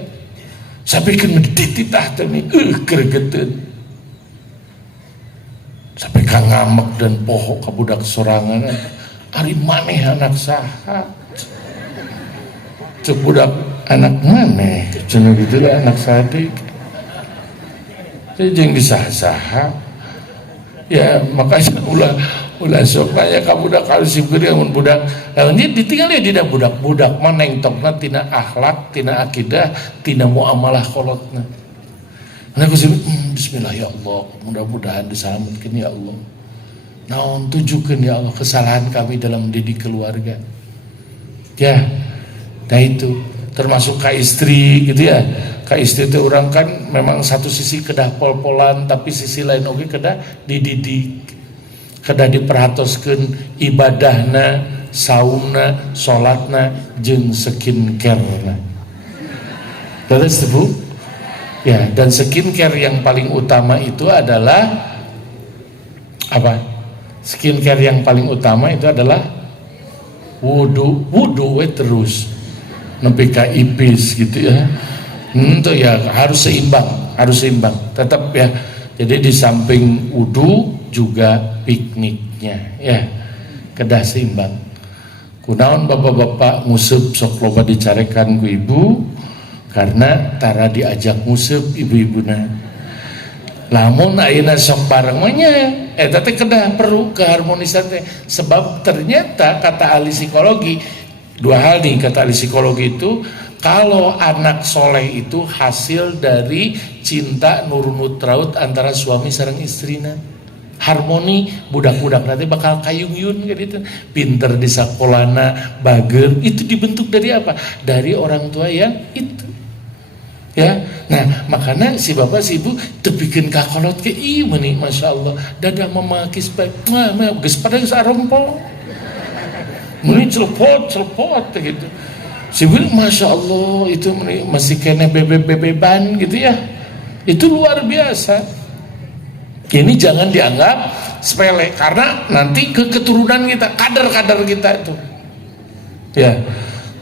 Sampai ke medit tah teh nih gregeteun. Sampai ka ngamek dan poho ka budak sorangan. Ari maneh anak saha? Cek budak anak maneh cenah gitu lah, anak sadik. Jadi jeung disah-saha. Ya makanya ulah sok tanya ka budak kalsip gede mun budak. Ini ditinggal ya tidak budak-budak mah nengtokna tina akhlak, tina akidah, tina muamalah kolotna. Nah aku sebut, bismillah ya Allah, mudah-mudahan diselamatkan ya Allah. Naon tunjukkan ya Allah kesalahan kami dalam mendidik keluarga. Ya, nah itu termasuk ke istri gitu ya. Ke istri itu orang kan memang satu sisi kedah pol-polan, tapi sisi lain oke kedah dididik, kedah diperhatoskeun ibadahna, saumna, sholatna, jeung skincare-na. Terus Bu? Ya, dan skincare yang paling utama itu adalah apa? Skincare yang paling utama itu adalah wudu terus nempi ka ipis gitu ya. Itu ya harus seimbang, tetap ya. Jadi di samping wudu juga pikniknya ya, kedah seimbang. Kunaon bapak-bapak nguseup sok loba dicarekan ku ibu, karena tara diajak nguseup ibu-ibuna. Lamun ayeuna sok bareng mah nya eta teh kedah perlu keharmonisan teh, sebab ternyata kata ahli psikologi dua hal nih, kata ahli psikologi itu kalau anak soleh itu hasil dari cinta nurunut raut antara suami sareng istrina, harmoni budak-budak nanti bakal kayung-yun gitu, pinter di sakolana, bager, itu dibentuk dari apa? Dari orang tua yang itu ya. Nah makanya si bapak si ibu tebikin kakolot ke ieu nih, masya Allah, dadah mama kisbay geus pada geus arempol meni celepot gitu. Si ibu masya Allah itu masih kena bebeban gitu ya, itu luar biasa. Ini jangan dianggap sepele, karena nanti ke keturunan kita, kader kita itu ya.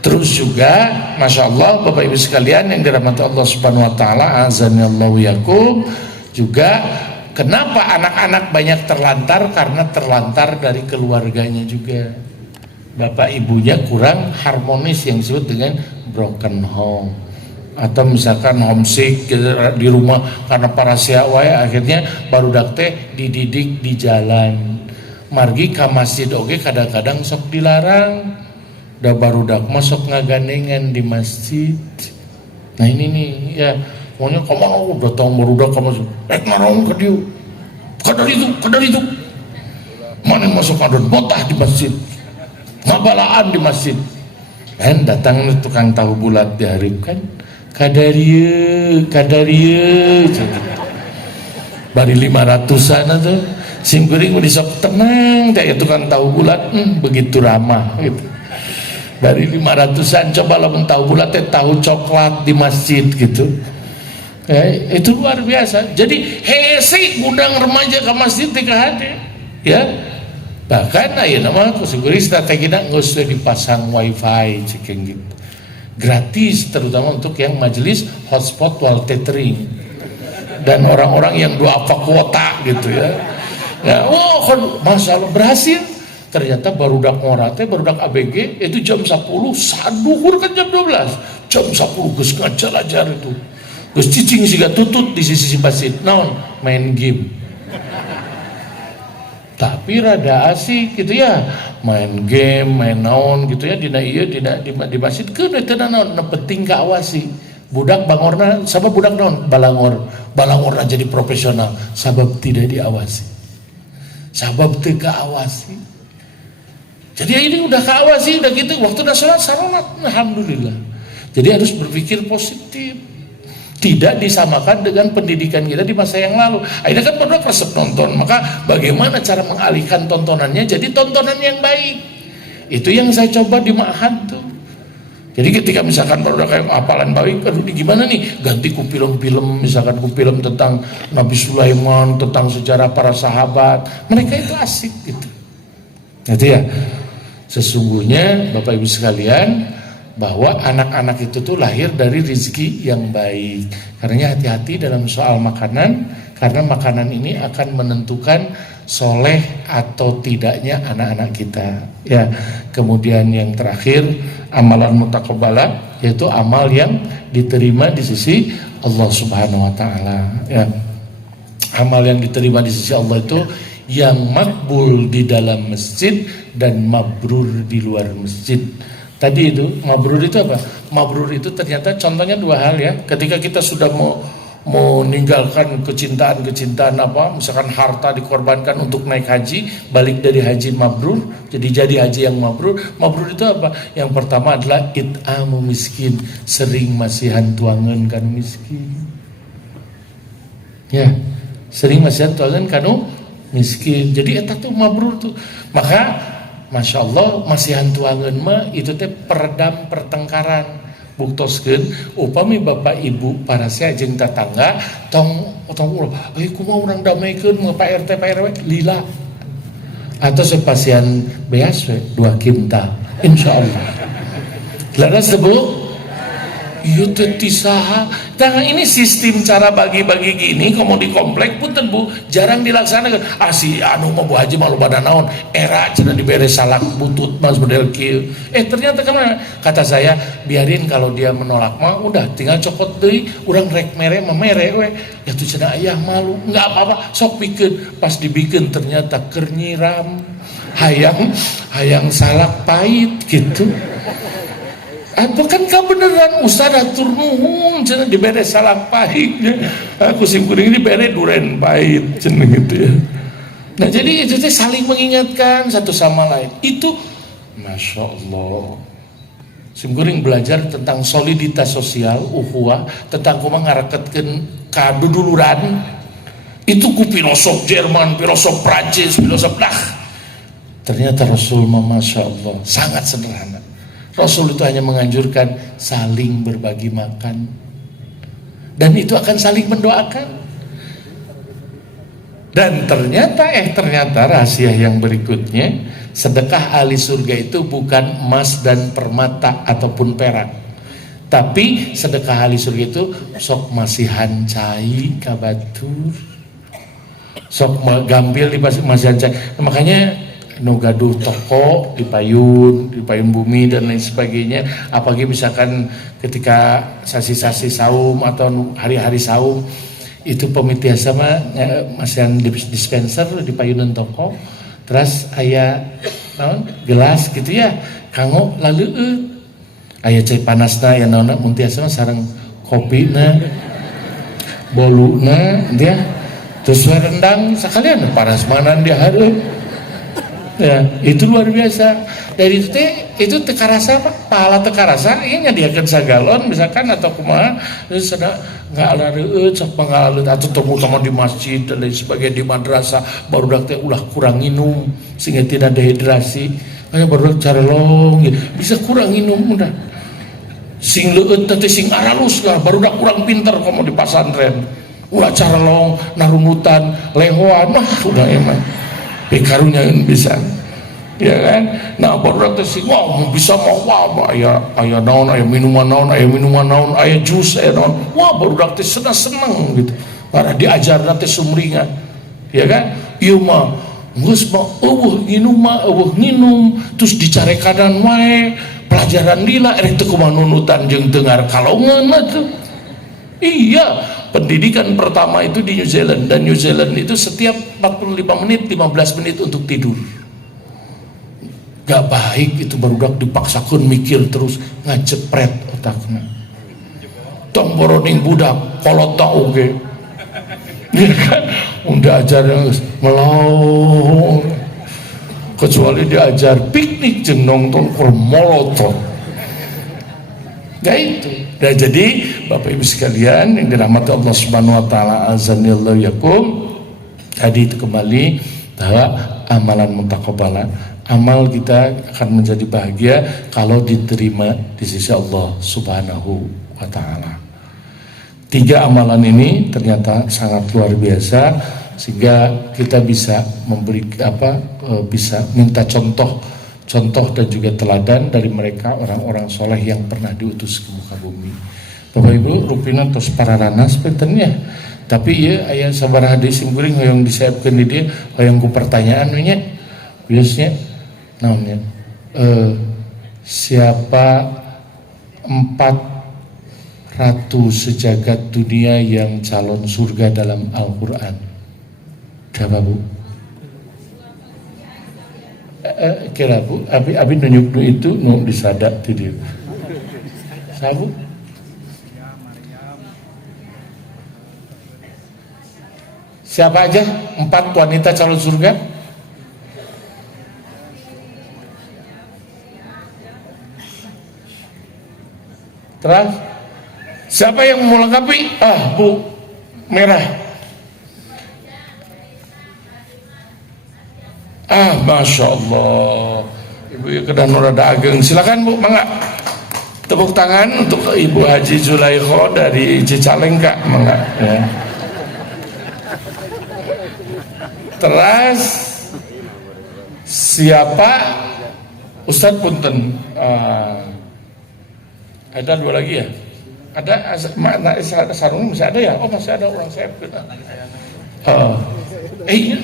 Terus juga masya Allah bapak ibu sekalian yang dirahmati Allah subhanahu wa ta'ala, azanillahu yakum, juga kenapa anak-anak banyak terlantar, karena terlantar dari keluarganya juga. Bapak ibunya kurang harmonis, yang disebut dengan broken home, atau misalkan homesick di rumah karena para siawai, akhirnya barudak teh dididik di jalan, margi ka masjid oge kadang-kadang sok dilarang, da barudak masuk ngagandengan di masjid. Nah ini nih ya, pokoknya kamu datang barudak kamu ngarong ke dia, kadar itu mana masuk kadar botah di masjid, ngabalaan di masjid, kan datang tukang tahu bulat diharipkan kadarieu bari 500-an tuh sing kuring disok tenang teh tukang tahu bulat, begitu ramah gitu. Dari 500-an coba lamun tahu bulat teh tahu coklat di masjid gitu. Itu luar biasa. Jadi hese gudang remaja ke masjid teh hade ya. Bahkan ayeuna mah kusuguri strategina geus dipasang wifi cekeng gitu. Gratis, terutama untuk yang majelis hotspot wal tethering dan orang-orang yang duafa kuota gitu ya. Ya, masalah berhasil. Ternyata barudak ngorate, barudak ABG itu jam 10, saduhur kan jam 12, jam 10 geus ngajar-ajar itu, geus cicing siga tutut di sisi masjid, naon main game. Tapi rada asik gitu ya, main game, main naon gitu ya, di masjid keun eta naon penting kaawasi. Budak bangorna sabab budak naon balangorna jadi profesional sabab tidak diawasi, sabab teu kaawasi. Jadi ini udah kaawasi, udah gitu, waktu udah sholat, alhamdulillah. Jadi harus berpikir positif, tidak disamakan dengan pendidikan kita di masa yang lalu. Akhirnya kan pada resep nonton, maka bagaimana cara mengalihkan tontonannya jadi tontonan yang baik. Itu yang saya coba di Ma'had tuh. Jadi ketika misalkan baru kayak hafalan baik, aduh ini gimana nih, ganti ku film-film, misalkan ku film tentang Nabi Sulaiman, tentang sejarah para sahabat, mereka itu asik gitu. Jadi ya, sesungguhnya Bapak Ibu sekalian, bahwa anak-anak itu tuh lahir dari rezeki yang baik. Karena hati-hati dalam soal makanan, karena makanan ini akan menentukan soleh atau tidaknya anak-anak kita. Ya, kemudian yang terakhir, amalan mutaqabbalah, yaitu amal yang diterima di sisi Allah Subhanahu Wa Taala. Ya, amal yang diterima di sisi Allah itu yang makbul di dalam masjid dan mabrur di luar masjid. Tadi itu mabrur itu apa? Mabrur itu ternyata contohnya dua hal ya. Ketika kita sudah mau meninggalkan kecintaan apa, misalkan harta dikorbankan untuk naik haji, balik dari haji mabrur, jadi haji yang mabrur. Mabrur itu apa? Yang pertama adalah it'amu miskin, sering masihan tuangan kan miskin. Ya, sering masihan tuangan kanu miskin. Jadi eta tuh mabrur tuh. Maka Masya Allah masihan tuangan mah itu teh peredam pertengkaran. Buktoskeun upami bapak ibu parasea jeung tetangga tong ulah kumaha urang dameikeun mah Pak RT Pak RW lila atau sepasian beas we 2 kintal insyaallah laras debu ieu teh tisaha. Nah ini sistem cara bagi-bagi gini komo di komplek punten Bu jarang dilaksanakan. Si anu mah Bu Haji malu pada naon era cenah dibere salak butut mas model kieu. Ternyata kan kata saya biarin kalau dia menolak mah udah tinggal copot deui urang rek mere mah mere we. Ya tuh cenah aya malu enggak apa-apa sok pikeun pas dibikeun ternyata keur nyiram hayang salak pahit gitu. Atau kan kebenaran Ustaz atur nuhun cenah dibere salak pahit aku simkuring dibere duren pahit cenah gitu ya. Nah jadi itu teh saling mengingatkan satu sama lain itu Masya Allah. Simkuring belajar tentang soliditas sosial ukhuwah, tentang kumaha ngaraketkeun kaduduluran itu ku filosof Jerman, filosof Prancis, filosof ternyata Rasul Masya Allah sangat sederhana. Rasul itu hanya menganjurkan saling berbagi makan dan itu akan saling mendoakan. Dan ternyata rahasia yang berikutnya, sedekah ahli surga itu bukan emas dan permata ataupun perak, tapi sedekah ahli surga itu sok masihan cai kabatur, sok gambil di masihan cai. Makanya nu gaduh toko di payun bumi dan lain sebagainya, apalagi misalkan ketika sasi-sasi saum atau hari-hari saum itu pemitian sama masihan dispenser di payunan toko, terus aya gelas gitu ya kanggo lalu aya cai panasna ya naonna mun tiasa sareng kopina boluna dia terus rendang sekalian panas manan dia hareup. Ya, itu luar biasa. Dari itu teka rasa apa? Pahala teka rasa ini nyadiakeun sagalon misalkan atau kumaha terus ada ngaleureut sok pangaleureut atau temu-temu di masjid dan lain sebagainya di madrasah barudak teh ulah kurang minum sehingga tidak dehidrasi. Hanya barudak carelong gitu. Bisa kurang minum udah. Sing leueut teh sing aralus lah barudak kurang pinter komo di pasantren. Ulah carelong narumutan lehoan mah udah emang. Karunya bisa ya kan. Nah baru teh sing wah bisa mau aya naon aya minuman naon aya jus aya naon wah baru teh seneng gitu karena diajar teh sumringan ya kan. Ieu mah geus mah eueuh nginum terus dicare kanan wae pelajaran lila erek teu kumaha nunutan jeung dengar kalongan mah tuh. Iya, pendidikan pertama itu di New Zealand dan New Zealand itu setiap 45 menit 15 menit untuk tidur. Gak baik itu barudak dipaksakan mikir terus ngacepret otaknya. Tong boroning budak kolota oge. Ya kan? Udah ajar melong. Kecuali diajar piknik jeung nongton molotov. Gak itu. Dan jadi Bapak Ibu sekalian yang dirahmati Allah Subhanahu wa taala, azanillahu yakum, tadi itu kembali bahwa amalan mutaqabbalah, amal kita akan menjadi bahagia kalau diterima di sisi Allah Subhanahu wa taala. 3 amalan ini ternyata sangat luar biasa sehingga kita bisa memberi bisa minta contoh dan juga teladan dari mereka orang-orang soleh yang pernah diutus ke muka bumi. Bapak Ibu rupina tos pararana sebenarnya. Tapi ya aya sabaraha deui simkuring hoyong disiapkeun di dieu hoyong ku pertanyaan nya. Biasanya naonnya? Siapa 4 ratu sejagat dunia yang calon surga dalam Al-Qur'an? Coba Bu. Kira Bu, abi nunjuk itu nu disadak ti dieu. Sabu? Siapa aja 4 wanita calon surga? Terus siapa yang mau lengkapi? Bu merah. Masya Allah, ibu kedah nurada ageng. Silakan Bu, mangga. Tepuk tangan untuk Ibu Haji Zulaikho dari Cicalengka, mangga. Ya. Terus siapa? Ustadz Punten. Ada 2 lagi ya? Ada mana sarung masih ada ya? Oh masih ada orang saya. Iya.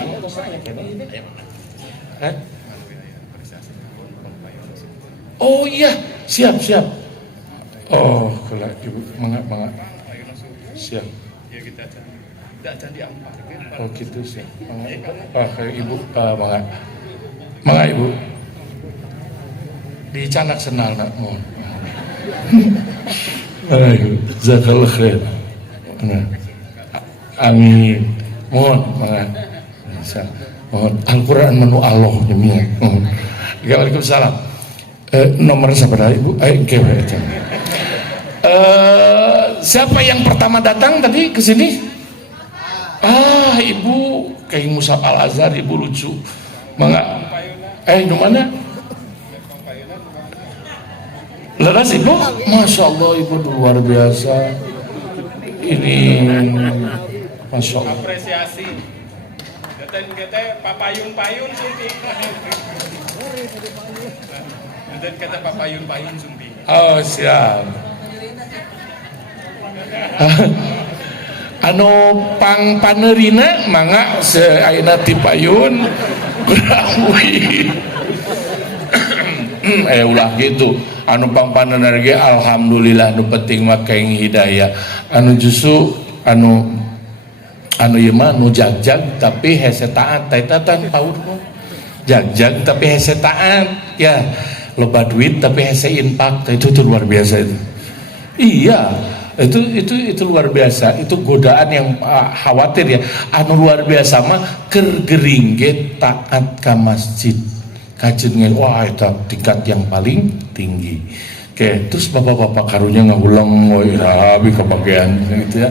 Oh iya, siap. Oh, kalau Ibu mangga. Siap. Ya kita candi ampar. Oh gitu siap. Mangga. Kayak Ibu mangga Ibu. Di Canak Senal nak mohon. Ayo, jazakallah khair. Amin. Mohon mangga. Mohon Al-Quran menu Allah demikian. Waalaikumsalam. Nomor siapa Ibu? Siapa yang pertama datang tadi ke sini? Ibu kayak Musa Al-Azhar, Ibu lucu. Mangga. Di mana? Lekas Ibu? Masya Allah Ibu luar biasa. Ini Masya Allah. Apresiasi. Kata papayun-payun sumping. Dan kata papayun-payun sumping. Oh siap. Pang panerina mangga seayeuna ti payun kurawi. Ulah gitu. Pang panerina ge alhamdulillah nu penting mah kaeng hidayah. Justru ieu mah nu jagjag tapi hese taat eta tan paud jagjag tapi hese taat ya loba duit tapi hese infak itu luar biasa itu. Iya, itu luar biasa. Itu godaan yang khawatir ya. Luar biasa mah keur gering ge taat ka masjid. Kajengan wah itu tingkat yang paling tinggi. Oke, terus bapak-bapak karunya ngagulang abi kebagian gitu ya.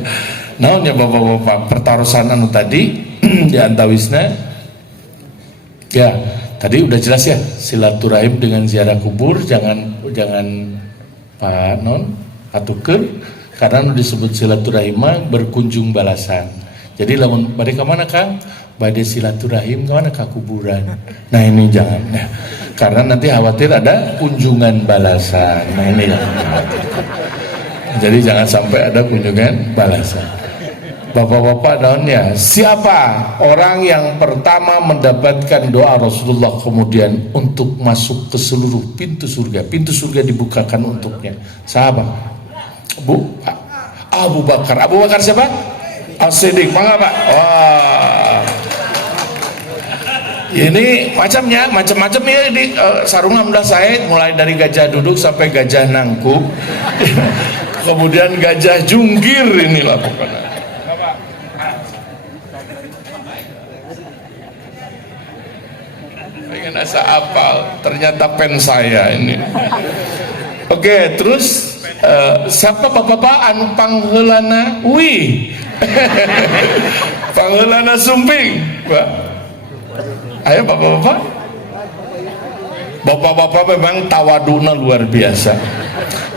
Naonnya bapak-bapak pertarusan tadi di antawisna ya tadi udah jelas ya, silaturahim dengan ziarah kubur jangan patuker karena disebut silaturahim berkunjung balasan. Jadi lamun bade ka mana Kang? Bade silaturahim ke mana? Ka kuburan. Nah ini jangan ya. Karena nanti khawatir ada kunjungan balasan. Nah ini jadi jangan sampai ada kunjungan balasan. Bapak-bapak daunnya, siapa orang yang pertama mendapatkan doa Rasulullah kemudian untuk masuk ke seluruh pintu surga dibukakan untuknya? Sahabat Abu Bakar siapa? As-Siddiq, mangga Pak. Wah. Ini macam-macam ya di sarungan udah saya mulai dari gajah duduk sampai gajah nangkuk. Kemudian gajah jungkir inilah pokoknya. Pengen asa apal, ternyata pen saya ini. Oke, terus siapa bapak-bapak anu pangheulana? Pangheulana sumping, Pak. Ayo bapak-bapak. Bapak-bapak memang tawaduna luar biasa.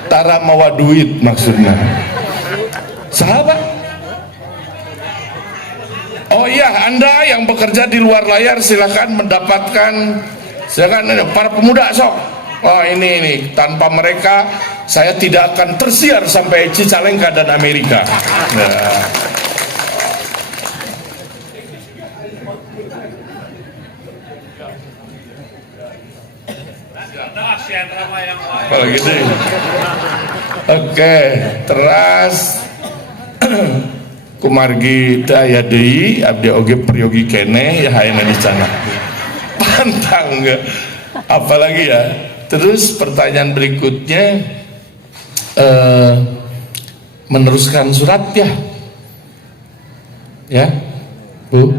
Tara mawa duit maksudnya. Sahabat. Oh iya, Anda yang bekerja di luar layar silakan mendapatkan, silakan para pemuda sok. Oh ini tanpa mereka saya tidak akan tersiar sampai Cicalengka dan Amerika. Nah. Kalau gitu. Oke, terus kumargi daya deui abdi oge priyogi kene ya hayana di sana. Pantang enggak. Apalagi ya. Terus pertanyaan berikutnya meneruskan surat ya. Ya. Bu,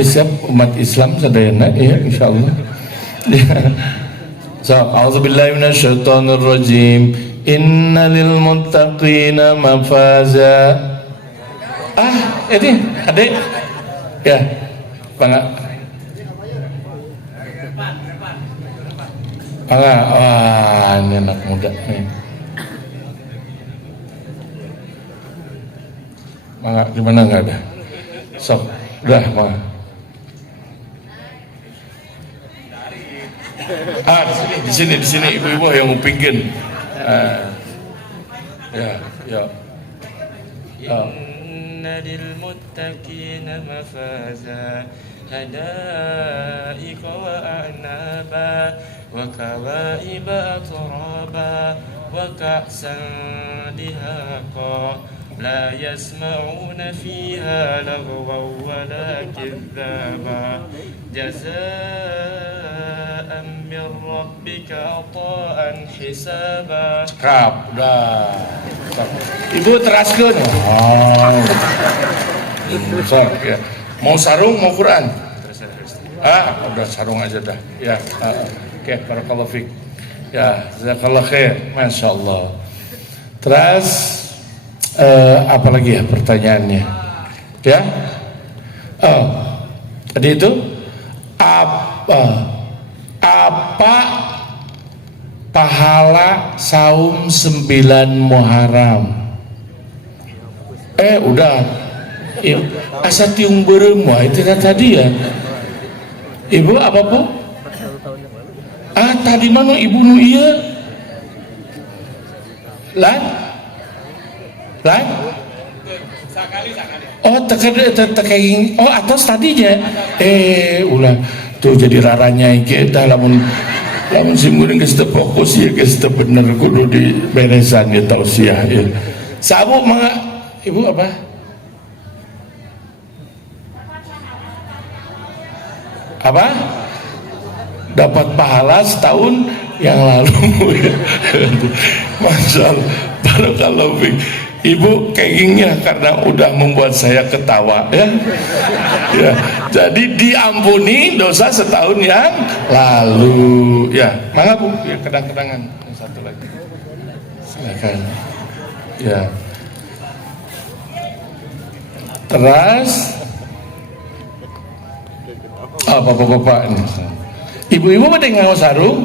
siap umat Islam sadayana ya insyaallah. So, a'udzubillahi minasyaitonir rajim. Innalil muttaqina mafaza. Ini adik. Ya. Bangga. Ini anak muda nih. Bangga gimana enggak ada? Sok, udah Bangga. Di sini ibu-ibu yang ngupingin. Ya. Inna lil muttaqina mafaza hadaiqa wa a'naba wa kawaiba atraba wa ka'san dihaqa la yasma'una fiha lagwan wa la kidhaba jazaa'an min rabbika ata'an hisaba. Cakap, udah. Ibu teraskeun. Sok ya. Mau sarung, mau Quran? Udah sarung aja dah. Ya, oke, barakallahu fiik. Ya, jazakallahu khair. Masya Allah. Terus apa lagi ya pertanyaannya? Ya. Tadi itu apa pahala saum 9 Muharram? Udah. Asa tiung beureum itu tadi ya. Ibu apa Bu? Tadi mana ibu nu ieu? Lan? Tekering. Atas tadinya. Ulah tuh jadi raranya kita lamun simkuring geus teu fokus ya geus teu bener kudu diberesan ya tausiah ya. Sabu mangga Ibu apa? Apa? Dapat pahala setahun yang lalu. Masya Allah, barakallahu fiik. Ibu kengingnya karena udah membuat saya ketawa ya. Ya, jadi diampuni dosa setahun yang lalu ya. Mangga Bu, ya kedang-kedangan satu lagi. Silakan. Ya. Terus bapak-bapak ini. Ibu-ibu pada nganggo sarung?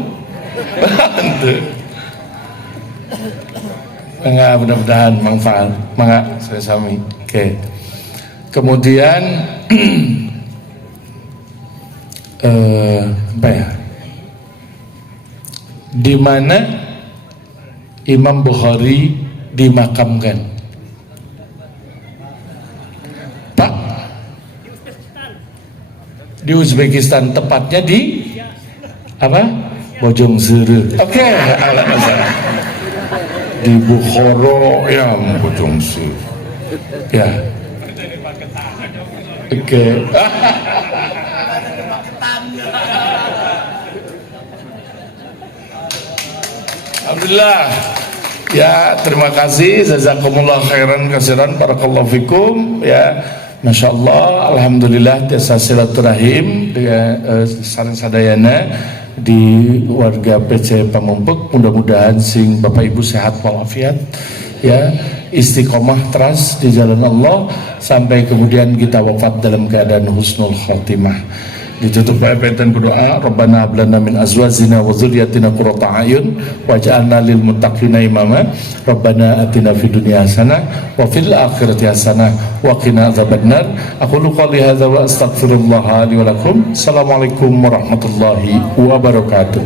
Enggak, mudah-mudahan manfaat. Mangga saya sami. Oke. Kemudian apa ya? Di mana Imam Bukhari dimakamkan? Pak? Di Uzbekistan, tepatnya di apa? Bojong Seureun. Oke, di Bukhara ya, Bojong Seureun. Ya. Oke. Alhamdulillah. Ya, terima kasih. Jazakumullah khairan katsiran, barakallahu fikum. Ya, Masya Allah, alhamdulillah tiasa silaturahim dengan sareng sadayana di warga PC Pamumpuk. Mudah-mudahan sing Bapak Ibu sehat walafiat, ya, istiqomah teras di jalan Allah sampai kemudian kita wafat dalam keadaan husnul khotimah. Ditutup dengan doa, Rabbana hab lana min azwajina wa dzurriyyatina qurrata a'yun waj'alna lil muttaqina imama. Rabbana atina fid dunya hasanah wa fil akhirati hasanah wa qina adzabannar. Aqulu qouli hadza wa astaghfirullah li wa lakum. Assalamualaikum warahmatullahi wabarakatuh.